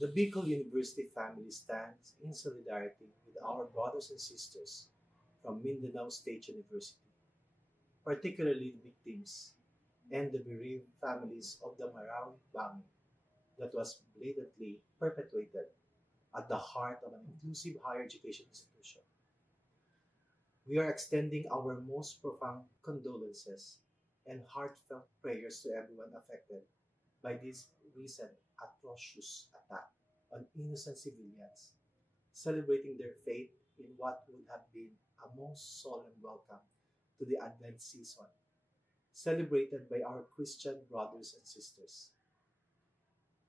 The Bicol University family stands in solidarity with our brothers and sisters from Mindanao State University, particularly the victims and the bereaved families of the Marawi bombing that was blatantly perpetrated at the heart of an inclusive higher education institution. We are extending our most profound condolences and heartfelt prayers to everyone affected by this recent atrocious attack on innocent civilians, celebrating their faith in what would have been a most solemn welcome to the Advent season, celebrated by our Christian brothers and sisters.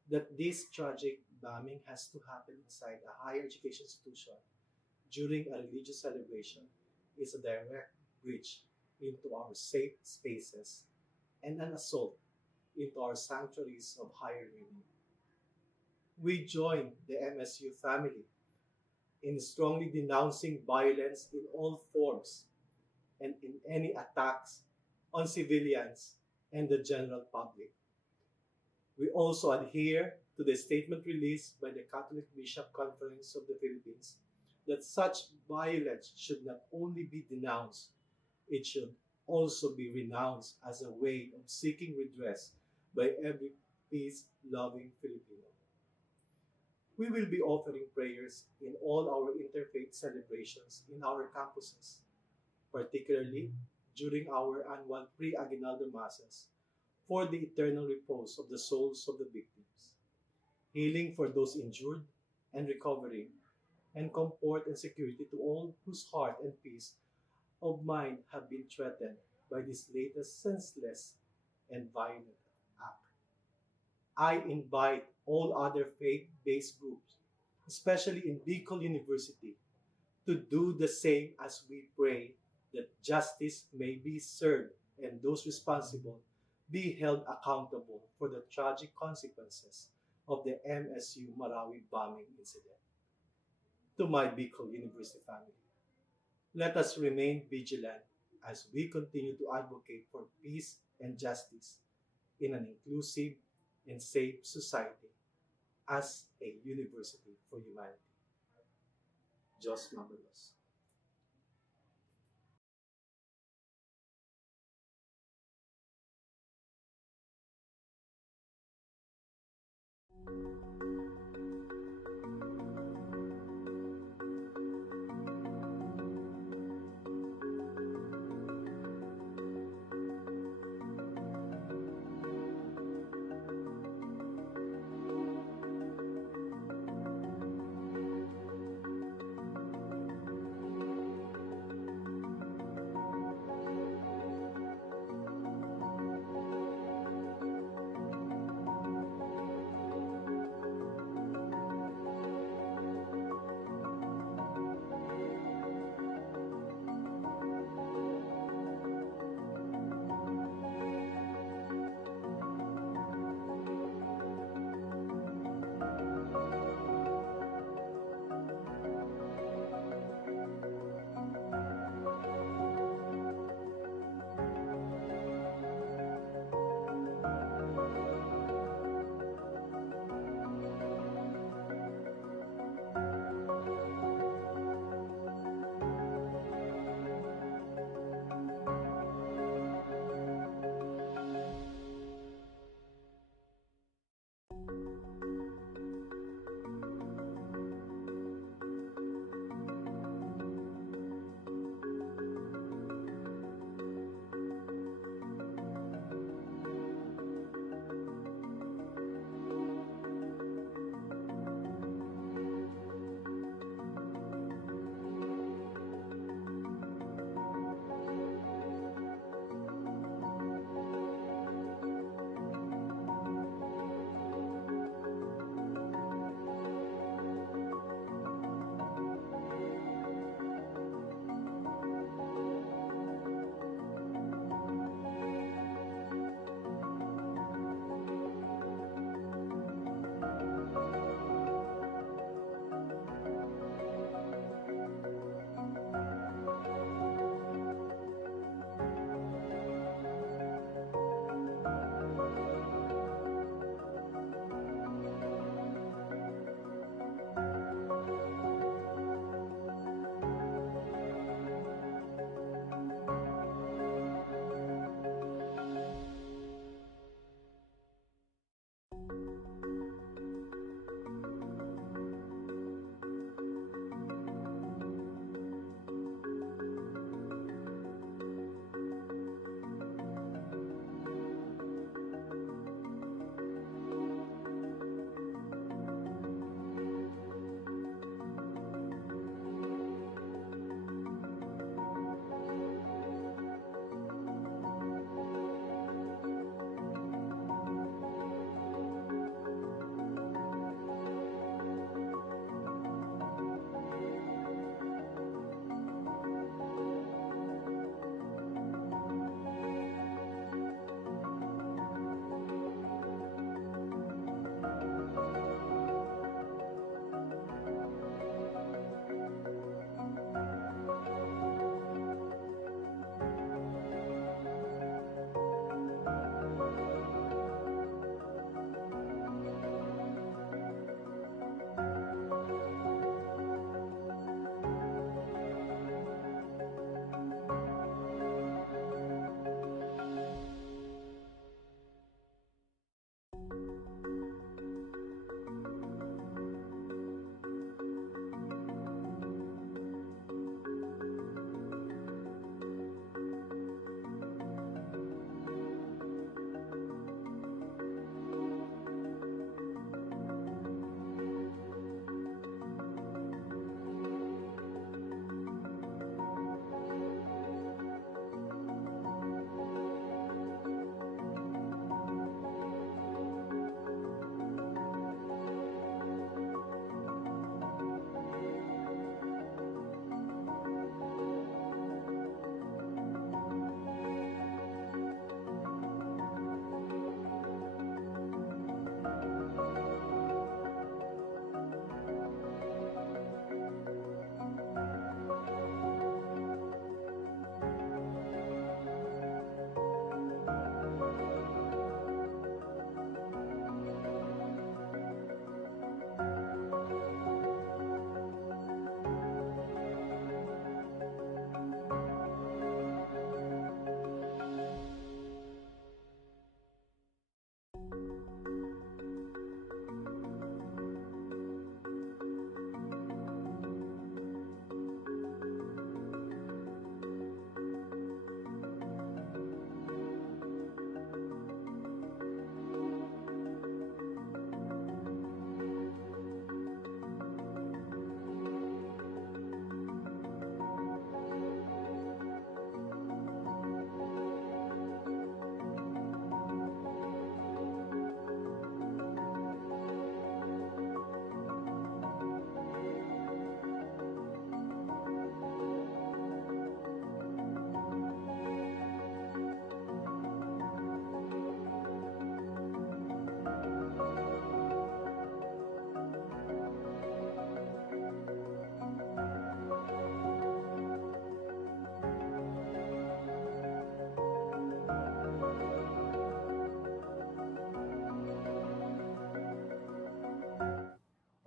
That this tragic bombing has to happen inside a higher education institution during a religious celebration is a direct breach into our safe spaces and an assault into our sanctuaries of higher learning. We join the MSU family in strongly denouncing violence in all forms and in any attacks on civilians and the general public. We also adhere to the statement released by the Catholic Bishop Conference of the Philippines that such violence should not only be denounced, it should also be renounced as a way of seeking redress by every peace-loving Filipino. We will be offering prayers in all our interfaith celebrations in our campuses, particularly during our annual pre-aguinaldo masses for the eternal repose of the souls of the victims, healing for those injured and recovering, and comfort and security to all whose heart and peace of mind have been threatened by this latest senseless and violent act. I invite all other faith-based groups, especially in Bicol University, to do the same as we pray that justice may be served and those responsible be held accountable for the tragic consequences of the MSU Marawi bombing incident. To my Bicol University family, let us remain vigilant as we continue to advocate for peace and justice in an inclusive and safe society as a university for humanity. Diyos mabulos.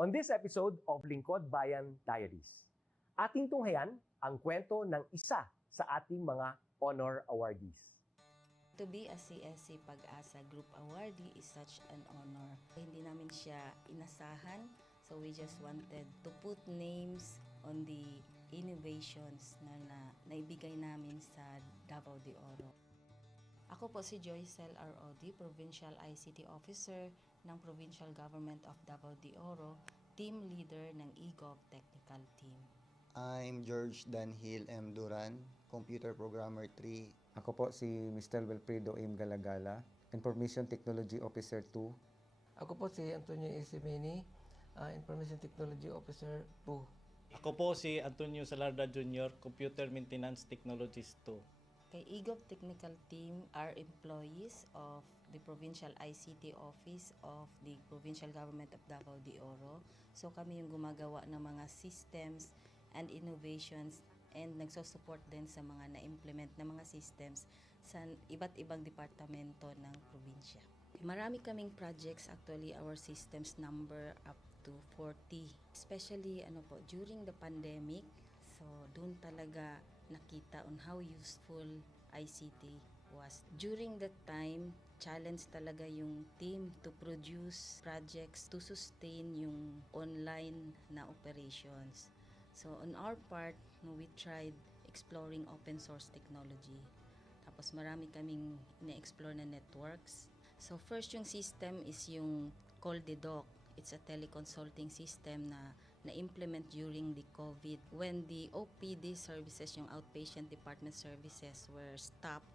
On this episode of Lingkod Bayan Diaries, ating tunghayan ang kwento ng isa sa ating mga honor awardees. To be a CSC Pag-asa Group Awardee is such an honor. Hindi namin siya inasahan, so we just wanted to put names on the innovations na naibigay namin sa Davao de Oro. Ako po si Joycel R. Odi, Provincial ICT Officer ng Provincial Government of Davao de Oro, Team Leader ng eGov Technical Team. I'm George Danhil M. Duran, Computer Programmer 3. Ako po si Mr. Wilfredo M. Galagala, Information Technology Officer 2. Ako po si Antonio Isimeni, Information Technology Officer 2. Ako po si Antonio Salarda Jr., Computer Maintenance Technologist 2. Kay eGov Technical Team are employees of the Provincial ICT Office of the Provincial Government of Davao de Oro. So kami yung gumagawa ng mga systems and innovations and nagsusupport din sa mga na-implement na mga systems sa iba't ibang departamento ng probinsya. Marami kaming projects, actually our systems number up to 40. Especially during the pandemic, so doon talaga nakita on how useful ICT was. During that time, challenge talaga yung team to produce projects to sustain yung online na operations. So on our part, we tried exploring open source technology. Tapos marami kaming ina-explore na networks. So first yung system is yung CallDedoc. It's a teleconsulting system na na-implement during the COVID when the OPD services, yung outpatient department services, were stopped.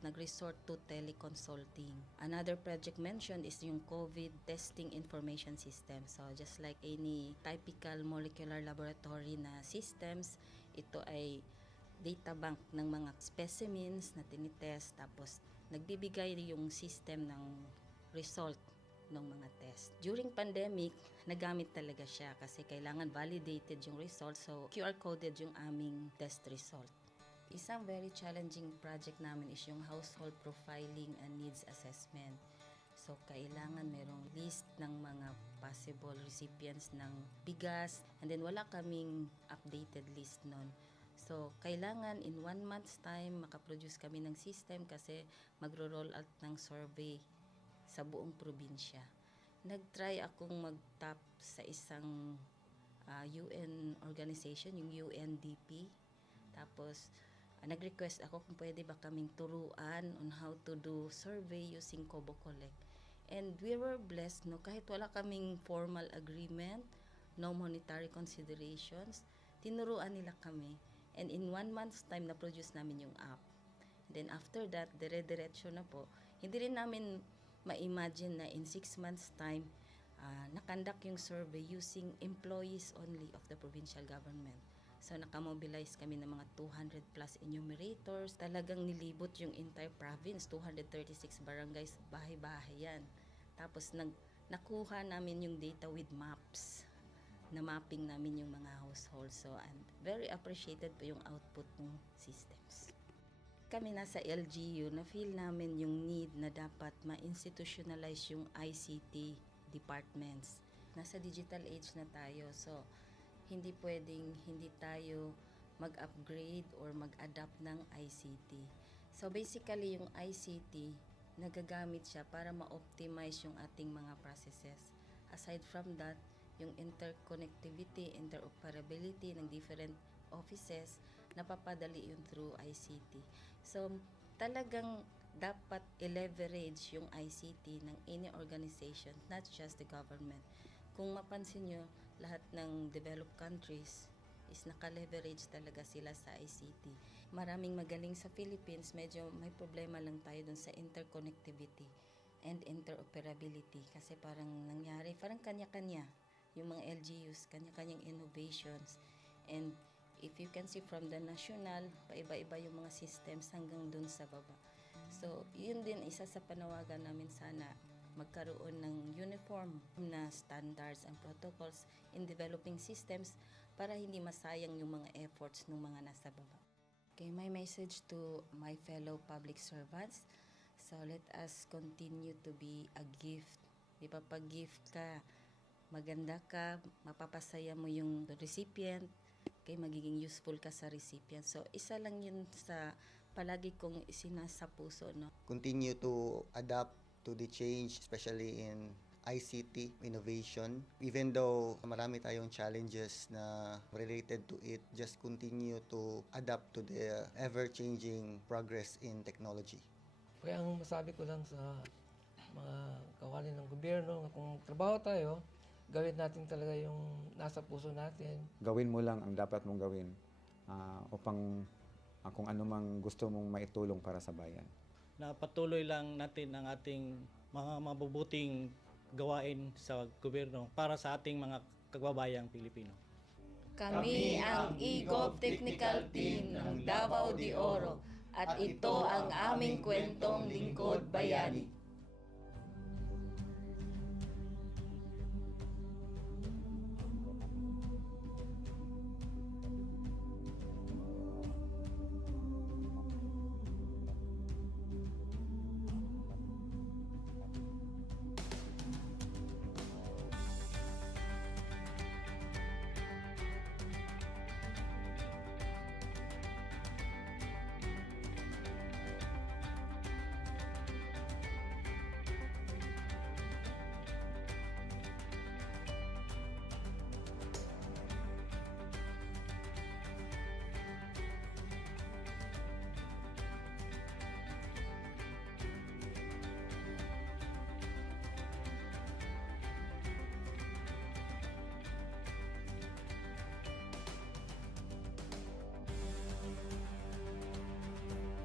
Nag-resort to teleconsulting. Another project mentioned is yung COVID testing information system. So just like any typical molecular laboratory na systems, ito ay data bank ng mga specimens na tinitest, tapos nagbibigay yung system ng result ng mga test. During pandemic, nagamit talaga siya kasi kailangan validated yung result, so QR coded yung aming test result. Isang very challenging project namin is yung household profiling and needs assessment. So kailangan merong list ng mga possible recipients ng bigas, and then wala kaming updated list nun. So kailangan in 1 month's time makaproduce kami ng system kasi magro-roll out ng survey sa buong probinsya. Nag-try akong mag-tap sa isang UN organization, yung UNDP. Tapos, nag-request ako kung pwede ba kaming turuan on how to do survey using Kobo Collect. And we were blessed, kahit wala kaming formal agreement, no monetary considerations, tinuruan nila kami. And in 1 month's time, na-produce namin yung app. And then after that, dire-diretso na po. Hindi rin namin ma-imagine na in 6 months' time, nakandak yung survey using employees only of the provincial government. So nakamobilize kami ng mga 200 plus enumerators. Talagang nilibot yung entire province, 236 barangays, bahay-bahay yan. Tapos nakuha namin yung data with maps. Na mapping namin yung mga households. So and very appreciated po yung output ng systems. Kami nasa LGU, na-feel namin yung need na dapat ma-institutionalize yung ICT departments. Nasa digital age na tayo, so hindi pwedeng hindi tayo mag-upgrade or mag-adapt ng ICT. So basically, yung ICT, nagagamit siya para ma-optimize yung ating mga processes. Aside from that, yung interconnectivity, interoperability ng different offices, napapadali yun through ICT. So, talagang dapat i-leverage yung ICT ng any organization, not just the government. Kung mapansin nyo, lahat ng developed countries is naka-leverage talaga sila sa ICT. Maraming magaling sa Philippines, medyo may problema lang tayo dun sa interconnectivity and interoperability kasi parang nangyari, parang kanya-kanya yung mga LGUs, kanya-kanyang innovations. And if you can see from the national, paiba-iba yung mga systems hanggang dun sa baba. So, yun din isa sa panawagan namin, sana magkaroon ng uniform na standards and protocols in developing systems para hindi masayang yung mga efforts ng mga nasa baba. Okay, my message to my fellow public servants, so let us continue to be a gift. Di ba, pag gift ka, maganda ka, mapapasaya mo yung recipient, kay magiging useful ka sa recipient. So, isa lang yun sa palagi kong isinasa puso, no? Continue to adapt to the change, especially in ICT innovation. Even though marami tayong challenges na related to it, just continue to adapt to the ever-changing progress in technology. Kaya ang masabi ko lang sa mga kawani ng gobyerno, kung trabaho tayo, gawin natin talaga yung nasa puso natin. Gawin mo lang ang dapat mong gawin upang kung ano mang gusto mong maitulong para sa bayan. Na patuloy lang natin ang ating mga mabubuting gawain sa gobyerno para sa ating mga kababayang Pilipino. Kami ang EGOV Technical Team ng Davao de Oro at ito ang aming kwentong Lingkod Bayani.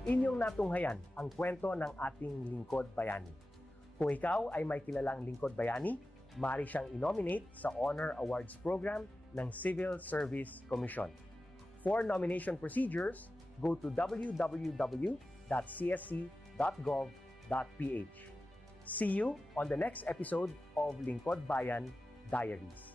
Inyong natunghayan ang kwento ng ating lingkod bayani. Kung ikaw ay may kilalang lingkod bayani, maaari siyang i-nominate sa Honor Awards Program ng Civil Service Commission. For nomination procedures, go to www.csc.gov.ph. See you on the next episode of Lingkod Bayan Diaries.